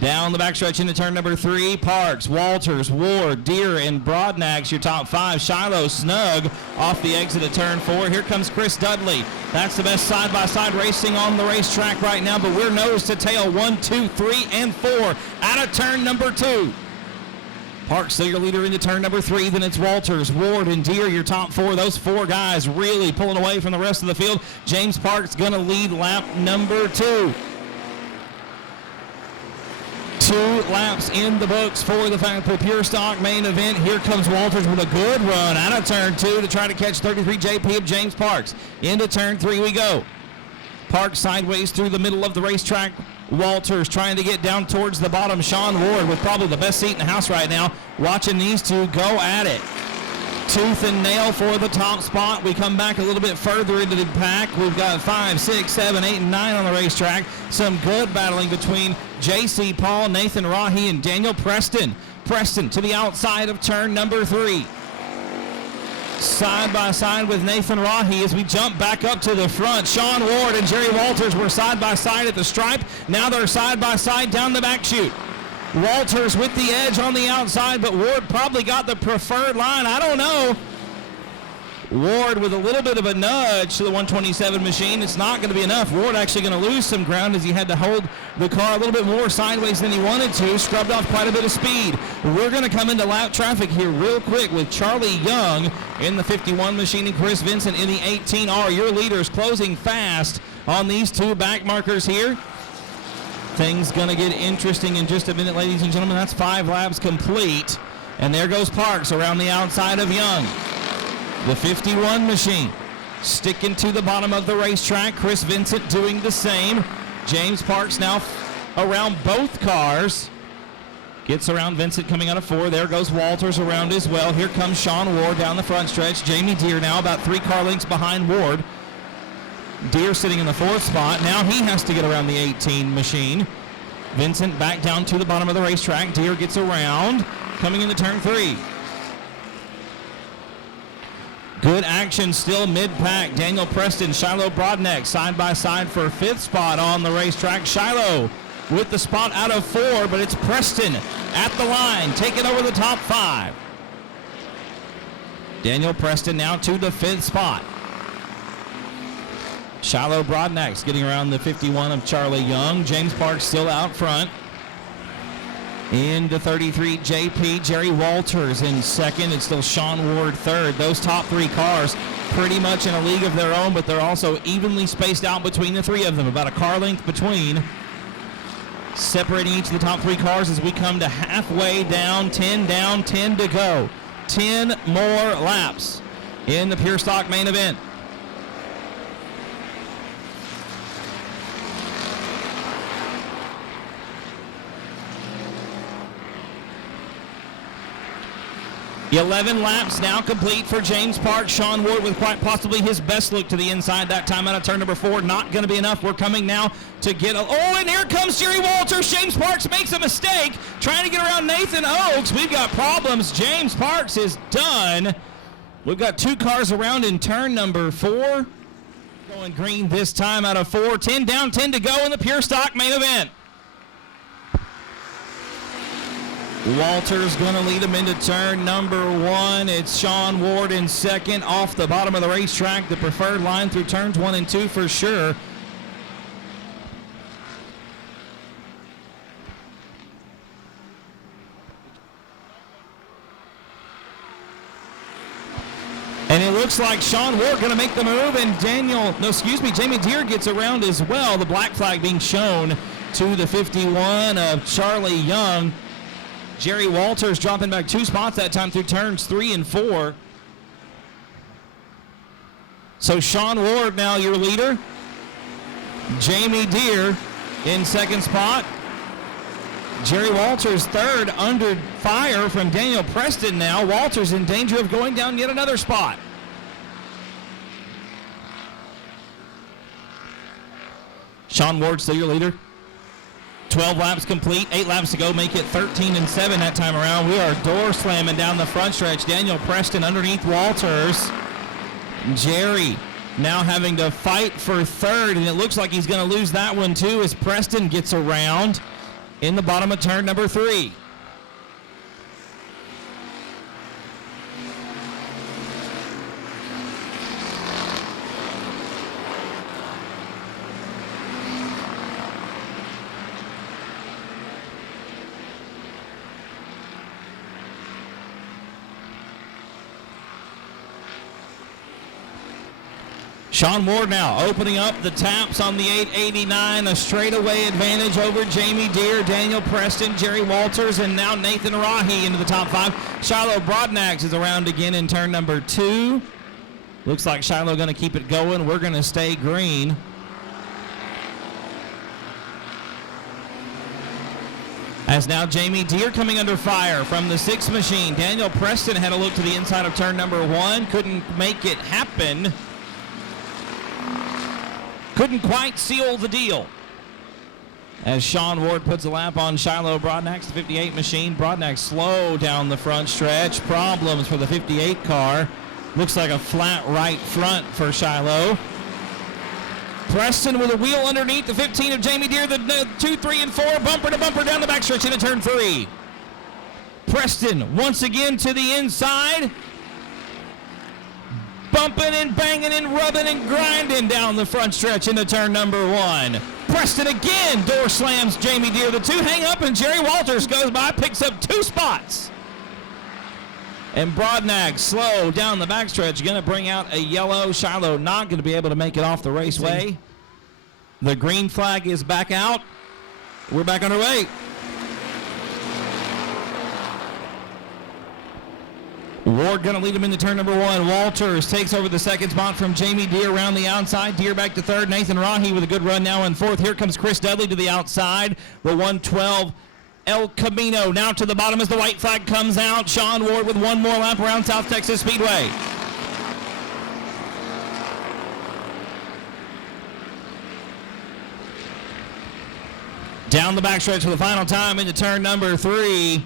Down the backstretch into turn number 3, Parks, Walters, Ward, Deere, and Broadnax, your top 5. Shiloh snug off the exit of turn 4. Here comes Chris Dudley. That's the best side-by-side racing on the racetrack right now, but we're nose to tail. 1, 2, 3, and 4 out of turn number 2. Parks still your leader into turn number 3. Then it's Walters, Ward, and Deere, your top 4. Those 4 guys really pulling away from the rest of the field. James Parks going to lead lap number 2. 2 laps in the books for the Pure Stock main event. Here comes Walters with a good run out of turn 2 to try to catch 33 JP of James Parks. Into turn 3 we go. Parks sideways through the middle of the racetrack. Walters trying to get down towards the bottom. Sean Ward with probably the best seat in the house right now. Watching these 2 go at it. 2 tooth and nail for the top spot. We come back a little bit further into the pack. We've got 5, 6, 7, 8, and 9 on the racetrack. Some good battling between J.C. Paul, Nathan Rahi, and Daniel Preston. Preston to the outside of turn number 3. Side by side with Nathan Rahi as we jump back up to the front. Sean Ward and Jerry Walters were side by side at the stripe. Now they're side by side down the back chute. Walters with the edge on the outside, but Ward probably got the preferred line. I don't know. Ward with a little bit of a nudge to the 127 machine. It's not going to be enough. Ward actually going to lose some ground as he had to hold the car a little bit more sideways than he wanted to. Scrubbed off quite a bit of speed. We're going to come into lap traffic here real quick with Charlie Young in the 51 machine and Chris Vincent in the 18R. Your leaders closing fast on these two back markers here. Things going to get interesting in just a minute, ladies and gentlemen. That's 5 laps complete. And there goes Parks around the outside of Young. The 51 machine sticking to the bottom of the racetrack. Chris Vincent doing the same. James Parks now around both cars. Gets around Vincent coming out of 4. There goes Walters around as well. Here comes Sean Ward down the front stretch. Jamie Deere now about 3 car lengths behind Ward. Deere sitting in the 4th spot. Now he has to get around the 18 machine. Vincent back down to the bottom of the racetrack. Deere gets around coming into turn 3. Good action still mid-pack. Daniel Preston, Shiloh Broadneck side by side for 5th spot on the racetrack. Shiloh with the spot out of 4, but it's Preston at the line, taking over the top 5. Daniel Preston now to the 5th spot. Shiloh Broadneck's getting around the 51 of Charlie Young. James Parks still out front. Into 33, JP, Jerry Walters in 2nd. It's still Sean Ward 3rd. Those top 3 cars pretty much in a league of their own, but they're also evenly spaced out between the 3 of them. About a car length between. Separating each of the top 3 cars as we come to halfway down, 10 to go. 10 more laps in the Pure Stock main event. The 11 laps now complete for James Parks. Sean Ward with quite possibly his best look to the inside that time out of turn number 4. Not going to be enough. We're coming now to get and here comes Jerry Walters. James Parks makes a mistake trying to get around Nathan Oakes. We've got problems. James Parks is done. We've got 2 cars around in turn number 4. Going green this time out of 4. 10 down, 10 to go in the Pure Stock main event. Walters going to lead him into turn number 1. It's Sean Ward in 2nd off the bottom of the racetrack. The preferred line through turns 1 and 2 for sure. And it looks like Sean Ward going to make the move, and Jamie Deere gets around as well. The black flag being shown to the 51 of Charlie Young. Jerry Walters dropping back 2 spots that time through turns 3 and 4. So Sean Ward now your leader. Jamie Deere in 2nd spot. Jerry Walters 3rd under fire from Daniel Preston now. Walters in danger of going down yet another spot. Sean Ward still your leader. 12 laps complete, 8 laps to go, make it 13 and 7 that time around. We are door slamming down the front stretch. Daniel Preston underneath Walters. Jerry now having to fight for 3rd, and it looks like he's going to lose that one too as Preston gets around in the bottom of turn number 3. Sean Ward now opening up the taps on the 889, a straightaway advantage over Jamie Deere, Daniel Preston, Jerry Walters, and now Nathan Rahi into the top 5. Shiloh Broadnax is around again in turn number 2. Looks like Shiloh going to keep it going. We're going to stay green. As now Jamie Deere coming under fire from the 6th machine. Daniel Preston had a look to the inside of turn number 1. Couldn't make it happen. Couldn't quite seal the deal. As Sean Ward puts a lap on Shiloh Broadnack's 58 machine. Broadnack slow down the front stretch. Problems for the 58 car. Looks like a flat right front for Shiloh. Preston with a wheel underneath the 15 of Jamie Deere. The 2, 3, and 4. Bumper to bumper down the backstretch into turn 3. Preston once again to the inside. Bumping and banging and rubbing and grinding down the front stretch into turn number 1. Preston again, door slams Jamie Deere. The 2 hang up and Jerry Walters goes by, picks up 2 spots. And Broadnack slow down the backstretch, going to bring out a yellow. Shiloh not going to be able to make it off the raceway. The green flag is back out. We're back underway. Ward going to lead him into turn number 1. Walters takes over the 2nd spot from Jamie Deere around the outside. Deere back to 3rd. Nathan Rahi with a good run now in 4th. Here comes Chris Dudley to the outside. The 112 El Camino now to the bottom as the white flag comes out. Sean Ward with one more lap around South Texas Speedway. Down the backstretch for the final time into turn number 3.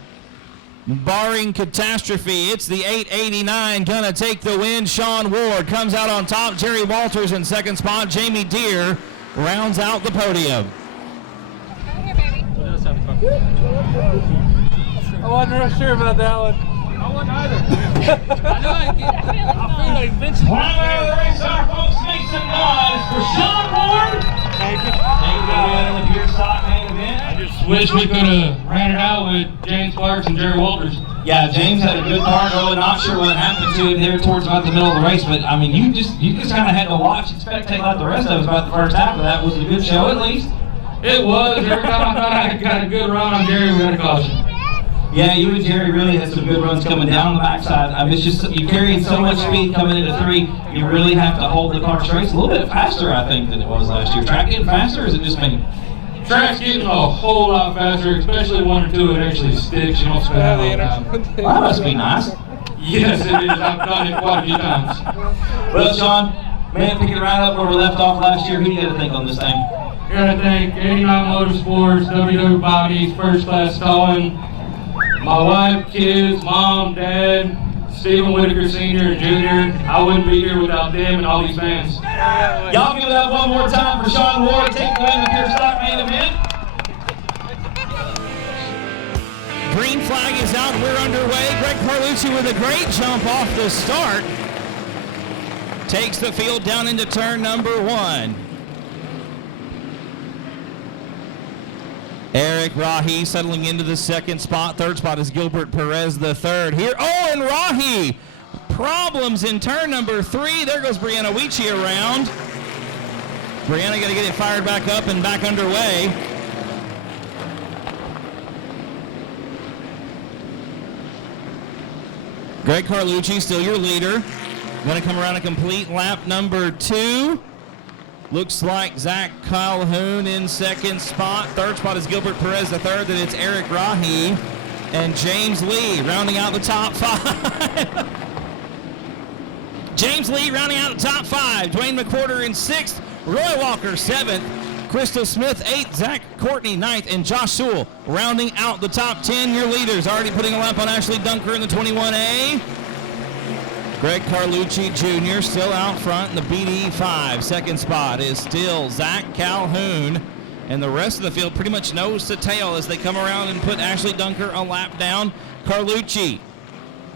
Barring catastrophe, it's the 889 gonna take the win. Sean Ward comes out on top. Jerry Walters in 2nd spot. Jamie Deere rounds out the podium. I wasn't sure about that one. I wasn't either. I feel like Vincent. Winner of the race, our folks, make some noise for Sean Ward. Thank you. Thank you in the pure stock main event. I just wish we could have ran it out with James Clarks and Jerry Walters. Yeah, James had a good car going. Not sure what happened to it there towards about the middle of the race, but I mean, you just kind of had to watch and spectate like the rest of us about the first half of that. Was it a good show at least? It was. Every time I thought I got a good run on Jerry, we had a caution. Yeah, you and Jerry really had some good runs coming down the backside. I mean, it's just you carried so much speed coming into 3. You really have to hold the car straight. It's a little bit faster, I think, than it was last year. Track getting faster, or is it just me? Track's getting a whole lot faster, especially 1 or 2. It actually sticks. You don't spend all the time. Well, that must be nice. Yes, it is. I've done it quite a few times. Well, Sean, man, picking right up where we left off last year, who do you got to think on this thing? I gotta thank 89 Motorsports, WW Bobby's, First Class Towing, my wife, kids, mom, dad, Stephen Whitaker Sr. and Jr. I wouldn't be here without them and all these fans. Y'all give it up one more time for Sean Ward, taking the win in the pure stock main event. Green flag is out. We're underway. Greg Carlucci with a great jump off the start. Takes the field down into turn number 1. Eric Rahi settling into the 2nd spot. 3rd spot is Gilbert Perez, the 3rd here. Oh, and Rahi. Problems in turn number 3. There goes Brianna Weechie around. Brianna got to get it fired back up and back underway. Greg Carlucci, still your leader. Going to come around a complete lap number 2. Looks like Zach Calhoun in 2nd spot. 3rd spot is Gilbert Perez. The 3rd, then it's Eric Rahi and James Lee rounding out the top 5. James Lee rounding out the top 5. Dwayne McWhorter in 6th. Roy Walker 7th. Crystal Smith 8th. Zach Courtney 9th. And Josh Sewell rounding out the top 10. Your leaders already putting a lap on Ashley Dunker in the 21A. Greg Carlucci Jr. still out front in the BD5. 2nd spot is still Zach Calhoun. And the rest of the field pretty much nose to tail as they come around and put Ashley Dunker a lap down. Carlucci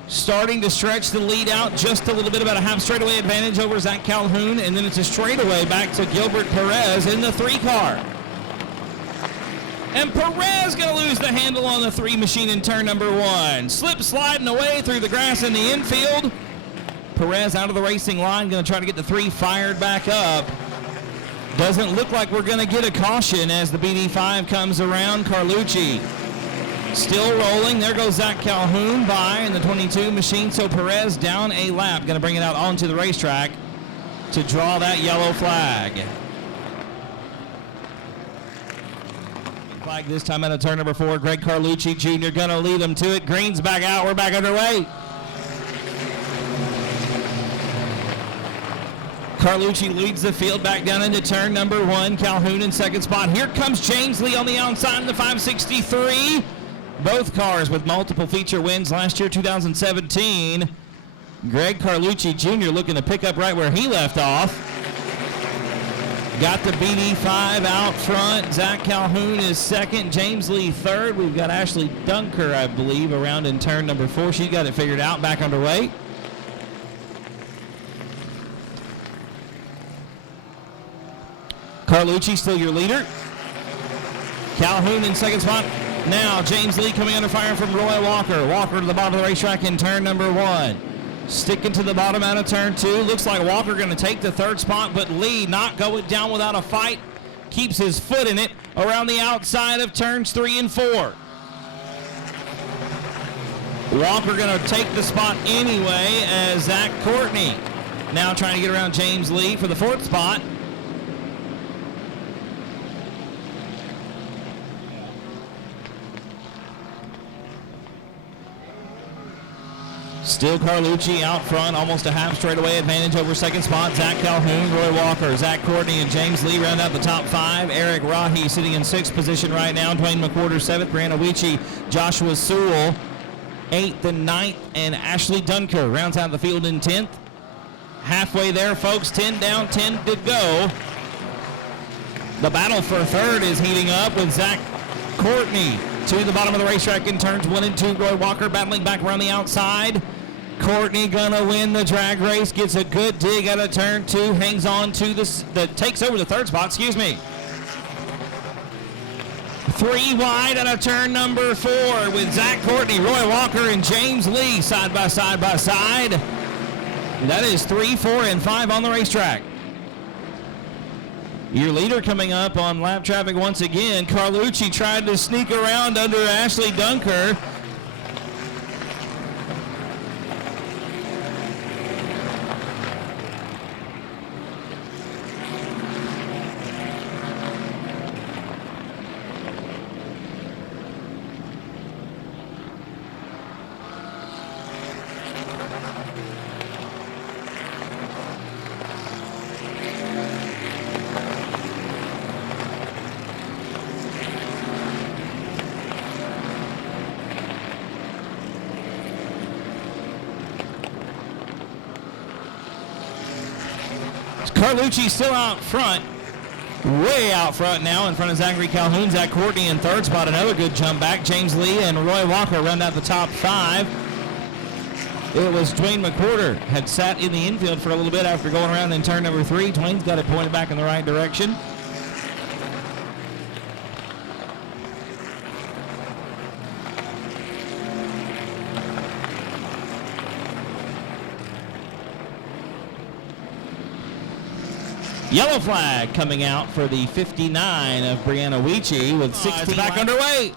starting to stretch the lead out just a little bit, about a half straightaway advantage over Zach Calhoun. And then it's a straightaway back to Gilbert Perez in the 3 car. And Perez going to lose the handle on the 3 machine in turn number 1. Slip sliding away through the grass in the infield. Perez out of the racing line, going to try to get the 3 fired back up. Doesn't look like we're going to get a caution as the BD5 comes around. Carlucci still rolling. There goes Zach Calhoun by in the 22 machine. So Perez down a lap, going to bring it out onto the racetrack to draw that yellow flag. Flag this time out of turn number 4. Greg Carlucci Jr. going to lead them to it. Green's back out. We're back underway. Carlucci leads the field back down into turn number 1. Calhoun in second spot. Here comes James Lee on the outside in the 563. Both cars with multiple feature wins last year, 2017. Greg Carlucci Jr. looking to pick up right where he left off. Got the BD5 out front. Zach Calhoun is second. James Lee third. We've got Ashley Dunker, I believe, around in turn number 4. She got it figured out, back underway. Carlucci still your leader. Calhoun in second spot. Now James Lee coming under fire from Roy Walker. Walker to the bottom of the racetrack in turn number 1. Sticking to the bottom out of turn 2. Looks like Walker going to take the third spot, but Lee not going down without a fight. Keeps his foot in it around the outside of turns 3 and 4. Walker going to take the spot anyway as Zach Courtney now trying to get around James Lee for the 4th spot. Still Carlucci out front, almost a half straightaway advantage over second spot. Zach Calhoun, Roy Walker, Zach Courtney, and James Lee round out the top 5. Eric Rahi sitting in 6th position right now. Dwayne McWhorter 7th. Brianna Weechie, Joshua Sewell 8th and 9th. And Ashley Dunker rounds out the field in 10th. Halfway there, folks. 10 down, 10 to go. The battle for 3rd is heating up with Zach Courtney to the bottom of the racetrack in turns 1 and 2. Roy Walker battling back around the outside. Courtney gonna win the drag race, gets a good dig out of turn 2, hangs on to takes over the 3rd spot, 3 wide out of turn number 4 with Zach Courtney, Roy Walker, and James Lee side by side by side. That is 3, 4, and 5 on the racetrack. Your leader coming up on lap traffic once again. Carlucci tried to sneak around under Ashley Dunker. Carlucci still out front, way out front now in front of Zachary Calhoun. Zach Courtney in 3rd spot, another good jump back. James Lee and Roy Walker round out the top 5. It was Dwayne McWhorter had sat in the infield for a little bit after going around in turn number 3. Dwayne's got it pointed back in the right direction. Yellow flag coming out for the 59 of Brianna Weechie with 16 back underway.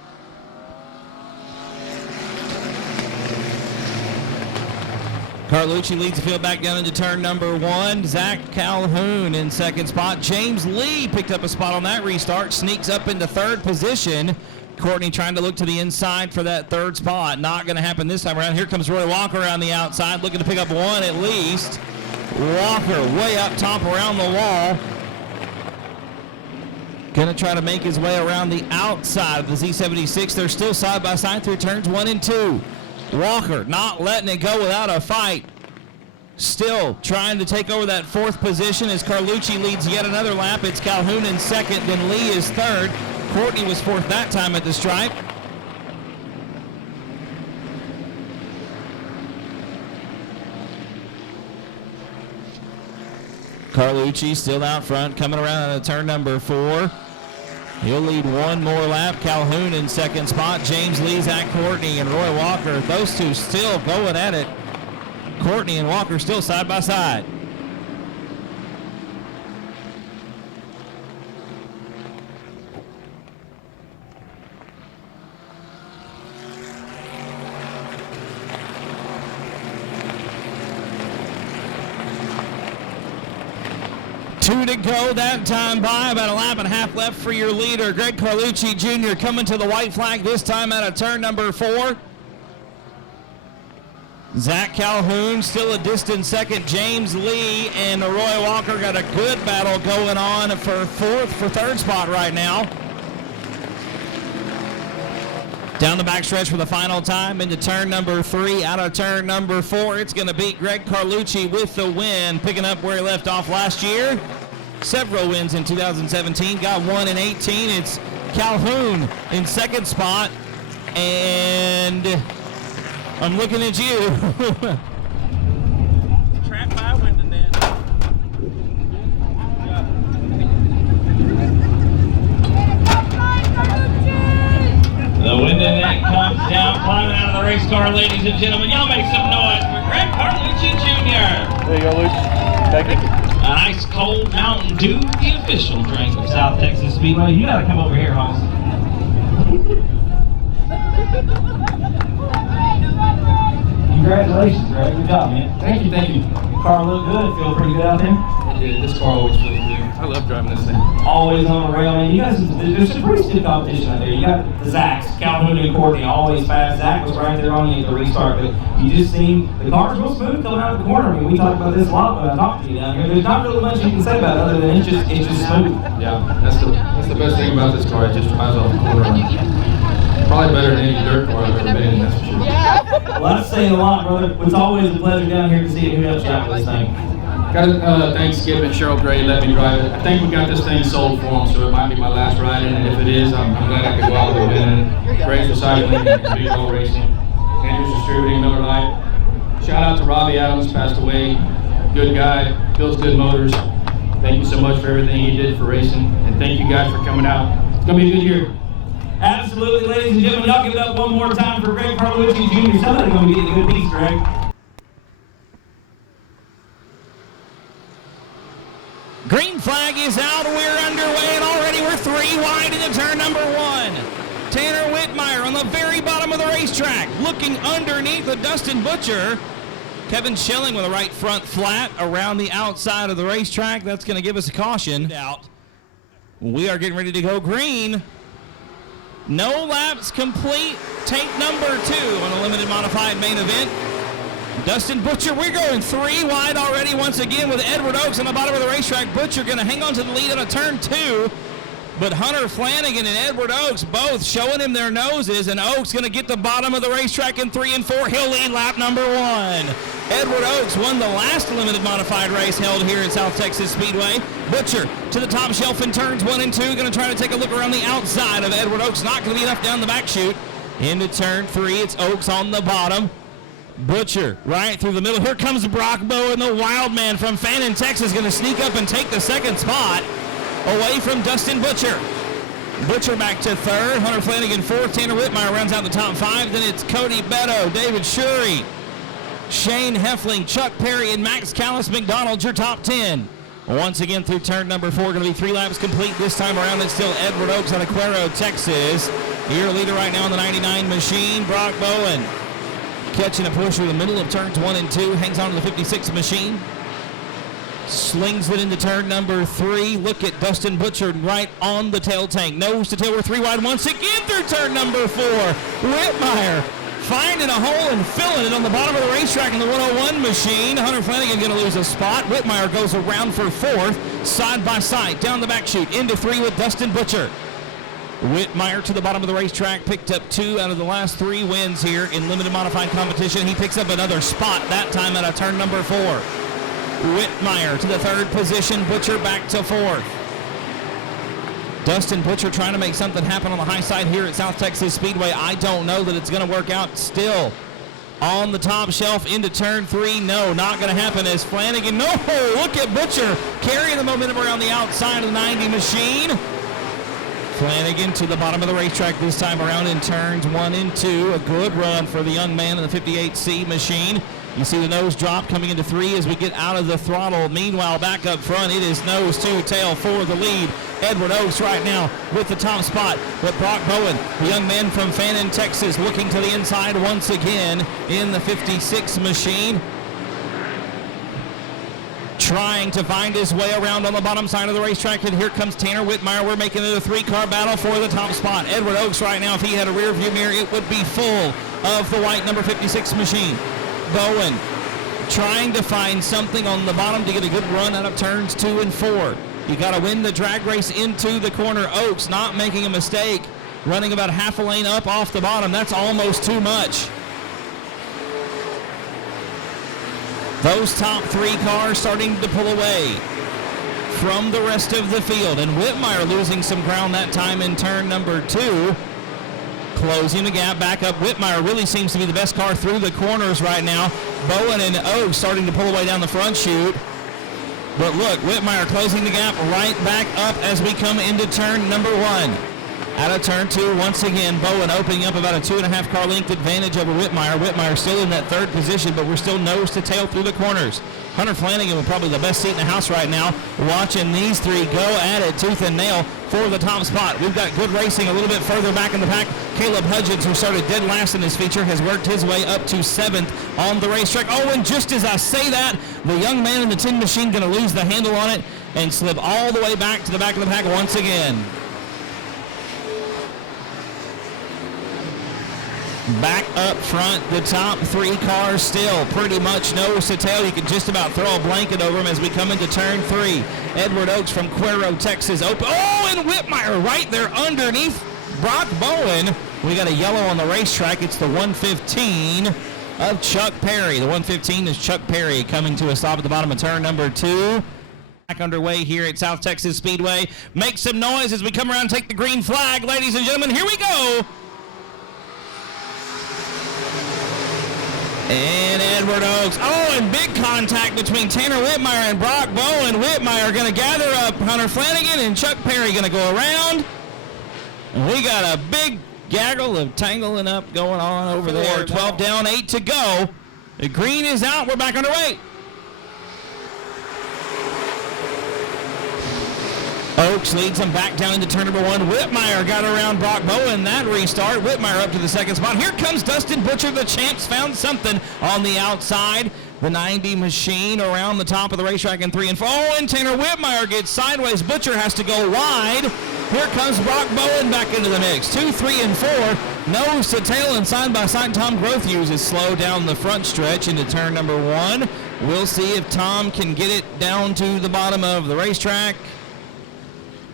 Carlucci leads the field back down into turn number 1. Zach Calhoun in 2nd spot. James Lee picked up a spot on that restart, sneaks up into 3rd position. Courtney trying to look to the inside for that 3rd spot. Not going to happen this time around. Here comes Roy Walker on the outside, looking to pick up 1 at least. Walker way up top around the wall. Gonna try to make his way around the outside of the Z76. They're still side by side through turns 1 and 2. Walker not letting it go without a fight. Still trying to take over that 4th position as Carlucci leads yet another lap. It's Calhoun in 2nd, then Lee is 3rd. Courtney was 4th that time at the stripe. Carlucci still out front, coming around on turn number 4. He'll lead one more lap. Calhoun in 2nd spot. James Lee, Zach Courtney, and Roy Walker. Those two still going at it. Courtney and Walker still side by side. 2 to go that time by, about a lap and a half left for your leader. Greg Carlucci Jr. coming to the white flag this time out of turn number 4. Zach Calhoun still a distant second. James Lee and Roy Walker got a good battle going on for third spot right now. Down the backstretch for the final time into turn number 3. Out of turn number 4, it's going to beat Greg Carlucci with the win, picking up where he left off last year. Several wins in 2017, got one in 18. It's Calhoun in second spot, and I'm looking at you. Track by Wyndon then. The Wyndon net comes down, climbing out of the race car, ladies and gentlemen. Y'all make some noise for Greg Carlucci Jr. There you go, Luke. Thank you. An ice cold Mountain Dew, the official drink of South Texas Speedway. You gotta come over here, Hoss. Congratulations, Greg. Good job, man. Thank you, thank you. Car look good. Feel pretty good out there. Yeah, this car always feels good. I love driving this thing. Always on the rail, man. You guys, there's some pretty stiff competition out there. You got the Zacks, Calhoun and Courtney, always fast. Zach was right there on you at the restart, but you just seen the car's real smooth coming out of the corner. I mean, we talk about this a lot when I talk to you down here. There's not really much you can say about it other than it's just smooth. Yeah, that's the best thing about this car. It just drives off the corner. Probably better than any dirt car I've ever been in, that's for sure. Well, that's saying a lot, brother. It's always a pleasure down here to see who helps you out with this thing. Got to thank Skip and Cheryl Gray let me drive it. I think we got this thing sold for them, so it might be my last ride in it. If it is, I'm glad I could go out with it in it. Gray's Recycling and Big Old Racing. Andrews Distributing, Miller Lite. Shout out to Robbie Adams, passed away. Good guy, builds good motors. Thank you so much for everything he did for racing. And thank you guys for coming out. It's going to be a good year. Absolutely, ladies and gentlemen. Y'all give it up one more time for Greg Carlucci Jr. Somebody's going to be getting a good piece, Greg. Green flag is out. We're underway, and already we're 3 wide into turn number 1. Tanner Whitmire on the very bottom of the racetrack, looking underneath the Dustin Butcher. Kevin Schilling with a right front flat around the outside of the racetrack. That's going to give us a caution. Out. We are getting ready to go green. No laps complete. Take number 2 on a limited modified main event. Dustin Butcher, we're going 3 wide already once again with Edward Oaks on the bottom of the racetrack. Butcher going to hang on to the lead on a turn 2. But Hunter Flanagan and Edward Oaks both showing him their noses, and Oaks going to get the bottom of the racetrack in 3 and 4. He'll lead lap number 1. Edward Oaks won the last limited modified race held here at South Texas Speedway. Butcher to the top shelf in turns 1 and 2. Going to try to take a look around the outside of Edward Oaks. Not going to be enough down the back chute. Into turn 3, it's Oaks on the bottom. Butcher right through the middle. Here comes Brock Bowen, the wild man from Fannin, Texas, going to sneak up and take the second spot away from Dustin Butcher. Butcher back to 3rd. Hunter Flanagan 4th. Tanner Whitmire rounds out the top 5. Then it's Cody Beto, David Shurey, Shane Heffling, Chuck Perry, and Max Callis McDonald, your top 10. Once again through turn number 4, going to be 3 laps complete this time around. It's still Edward Oaks out of Cuero, Texas. Your leader right now on the 99 machine, Brock Bowen. Catching a push through the middle of turns 1 and 2. Hangs on to the 56 machine. Slings it into turn number 3. Look at Dustin Butcher right on the tail tank. Nose to tail, we're 3 wide once again through turn number 4. Whitmire finding a hole and filling it on the bottom of the racetrack in the 101 machine. Hunter Flanagan going to lose a spot. Whitmire goes around for 4th. Side by side, down the back chute, into 3 with Dustin Butcher. Whitmire to the bottom of the racetrack, picked up 2 out of the last 3 wins here in limited modified competition. He picks up another spot, that time out of turn number 4. Whitmire to the 3rd position, Butcher back to 4th. Dustin Butcher trying to make something happen on the high side here at South Texas Speedway. I don't know that it's going to work out. Still on the top shelf into turn 3. No, not going to happen as Flanagan. No, look at Butcher carrying the momentum around the outside of the 90 machine. Flanagan to the bottom of the racetrack this time around in turns 1 and 2. A good run for the young man in the 58C machine. You see the nose drop coming into 3 as we get out of the throttle. Meanwhile, back up front, it is nose to tail for the lead. Edward Oaks right now with the top spot. But Brock Bowen, the young man from Fannin, Texas, looking to the inside once again in the 56 machine. trying to find his way around on the bottom side of the racetrack, and here comes Tanner Whitmire. We're making it a 3-car battle for the top spot. Edward Oaks right now, if he had a rear view mirror, it would be full of the white number 56 machine. Bowen trying to find something on the bottom to get a good run out of turns 2 and 4. You got to win the drag race into the corner. Oaks not making a mistake, running about half a lane up off the bottom. That's almost too much. Those top 3 cars starting to pull away from the rest of the field, and Whitmire losing some ground that time in turn number 2. Closing the gap back up. Whitmire really seems to be the best car through the corners right now. Bowen and Oaks starting to pull away down the front chute. But look, Whitmire closing the gap right back up as we come into turn number 1. Out of turn 2, once again, Bowen opening up about a 2.5 car length advantage over Whitmire. Whitmire still in that 3rd position, but we're still nose to tail through the corners. Hunter Flanagan with probably the best seat in the house right now, watching these 3 go at it tooth and nail for the top spot. We've got good racing a little bit further back in the pack. Caleb Hudgens, who started dead last in this feature, has worked his way up to 7th on the racetrack. Oh, and just as I say that, the young man in the tin machine going to lose the handle on it and slip all the way back to the back of the pack once again. Back up front, the top 3 cars still pretty much nose to tail. You can just about throw a blanket over them as we come into turn 3. Edward Oaks from Cuero, Texas. Open. Oh, and Whitmire right there underneath Brock Bowen. We got a yellow on the racetrack. It's the 115 of Chuck Perry. The 115 is Chuck Perry coming to a stop at the bottom of turn number 2. Back underway here at South Texas Speedway. Make some noise as we come around and take the green flag. Ladies and gentlemen, here we go. And Edward Oaks. Oh, and big contact between Tanner Whitmire and Brock Bowen. Whitmire going to gather up Hunter Flanagan, and Chuck Perry going to go around. And we got a big gaggle of tangling up going on over there. 12 down, 8 to go. The green is out. We're back underway. Oaks leads him back down into turn number 1. Whitmire got around Brock Bowen. That restart. Whitmire up to the 2nd spot. Here comes Dustin Butcher. The champs found something on the outside. The 90 machine around the top of the racetrack in 3 and 4. Oh, and Tanner Whitmire gets sideways. Butcher has to go wide. Here comes Brock Bowen back into the mix. 2, 3, and 4. Nose to tail and side by side. Tom Grothhughes is slow down the front stretch into turn number 1. We'll see if Tom can get it down to the bottom of the racetrack.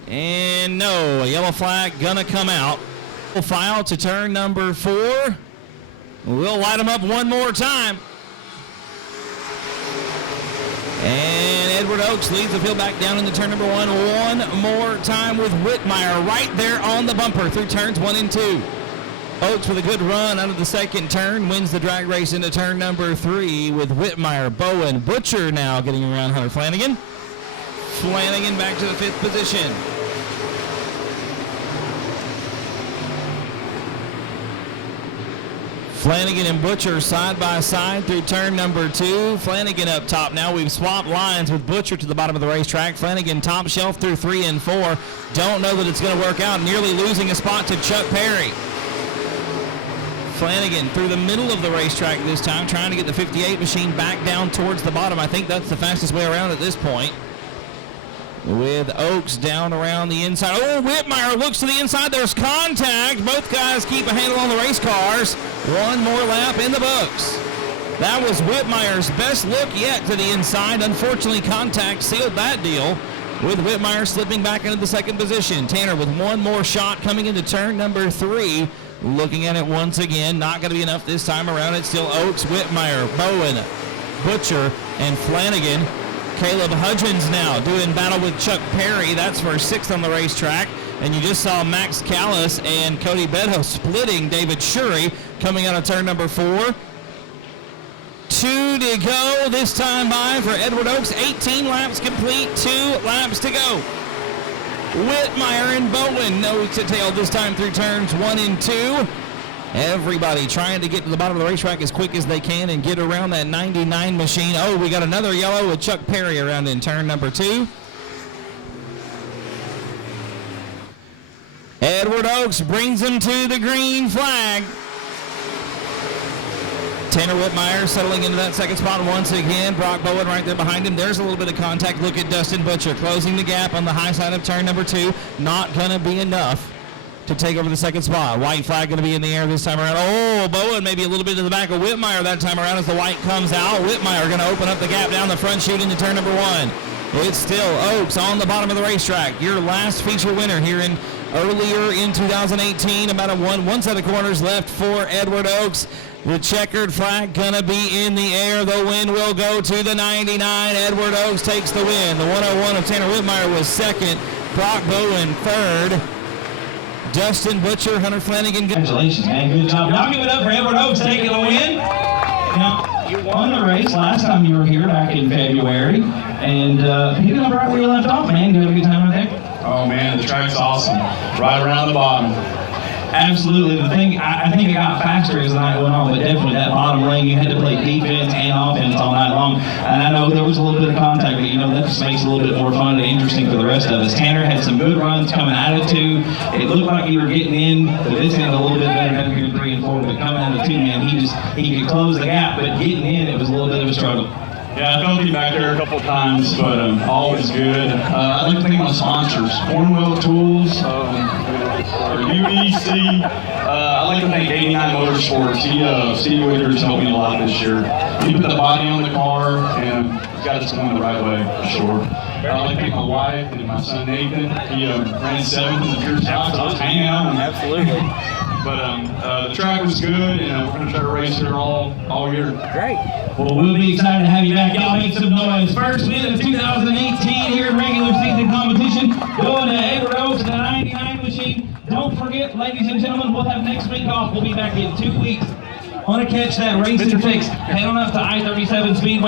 And no, a yellow flag gonna come out. We'll file to turn number 4. We'll light them up one more time. And Edward Oaks leads the field back down into turn number 1 one more time with Whitmire right there on the bumper through turns 1 and 2. Oaks with a good run out of the 2nd turn, wins the drag race into turn number 3 with Whitmire, Bowen, Butcher now getting around Hunter Flanagan. Flanagan back to the 5th position. Flanagan and Butcher side by side through turn number 2. Flanagan up top now. We've swapped lines with Butcher to the bottom of the racetrack. Flanagan top shelf through 3 and 4. Don't know that it's going to work out. Nearly losing a spot to Chuck Perry. Flanagan through the middle of the racetrack this time, trying to get the 58 machine back down towards the bottom. I think that's the fastest way around at this point. With Oaks down around the inside. Oh, Whitmire looks to the inside. There's contact. Both guys keep a handle on the race cars. One more lap in the books. That was Whitmire's best look yet to the inside. Unfortunately, contact sealed that deal with Whitmire slipping back into the 2nd position. Tanner with one more shot coming into turn number 3. Looking at it once again. Not going to be enough this time around. It's still Oaks, Whitmire, Bowen, Butcher, and Flanagan. Caleb Hudgens now doing battle with Chuck Perry. That's for 6th on the racetrack. And you just saw Max Callis and Cody Beddoe splitting David Shurey coming out of turn number 4. 2 to go this time by for Edward Oaks. 18 laps complete, 2 laps to go. Whitmire and Bowen nose to tail this time through turns 1 and 2. Everybody trying to get to the bottom of the racetrack as quick as they can and get around that 99 machine. Oh, we got another yellow with Chuck Perry around in turn number 2. Edward Oaks brings him to the green flag. Tanner Whitmire settling into that second spot once again. Brock Bowen right there behind him. There's a little bit of contact. Look at Dustin Butcher closing the gap on the high side of turn number 2. Not going to be enough to take over the second spot. White flag going to be in the air this time around. Oh, Bowen maybe a little bit to the back of Whitmire that time around as the white comes out. Whitmire going to open up the gap down the front chute into turn number 1. It's still Oaks on the bottom of the racetrack. Your last feature winner here earlier in 2018. About one set of corners left for Edward Oaks. The checkered flag gonna be in the air. The win will go to the 99. Edward Oaks takes the win. The 101 of Tanner Whitmire was second. Brock Bowen third. Dustin Butcher, Hunter Flanagan. Congratulations, man. Good job. Y'all give it up for Edward Oaks taking the win. Now, you won the race last time you were here back in February. And picking up right where you left off, man. You had a good time right there? Oh, man, the track's awesome. Right around the bottom. Absolutely. The thing, I think it got faster as the night went on, but definitely that bottom lane, you had to play defense and offense all night long. And I know there was a little bit of contact, but, you know, that just makes it a little bit more fun and interesting for the rest of us. Tanner had some good runs coming out of 2. It looked like you were getting in, but this ended a little bit better here in 3 and 4. But coming out of 2, man, he could close the gap, but getting in, it was a little bit of a struggle. Yeah, I felt you back there a couple of times, but always good. I'd like to thank my sponsors, Cornwell Tools, UEC. I'd like to thank 89 Motorsports. Steve Withers helped me a lot this year. He put the body on the car and got us going the right way, for sure. I'd like to thank my wife and my son Nathan. He ran 7th in the Pure South, so I was hanging out. Absolutely. But the track was good, and we're going to try to race here all year. Great. Well, we'll be excited to have you back. Y'all make some noise. First win of 2018 here in regular season competition. Going to Edward Oaks in the 99 machine. Don't forget, ladies and gentlemen, we'll have next week off. We'll be back in 2 weeks. Want to catch that racing fix? Head on up to I-37 Speedway.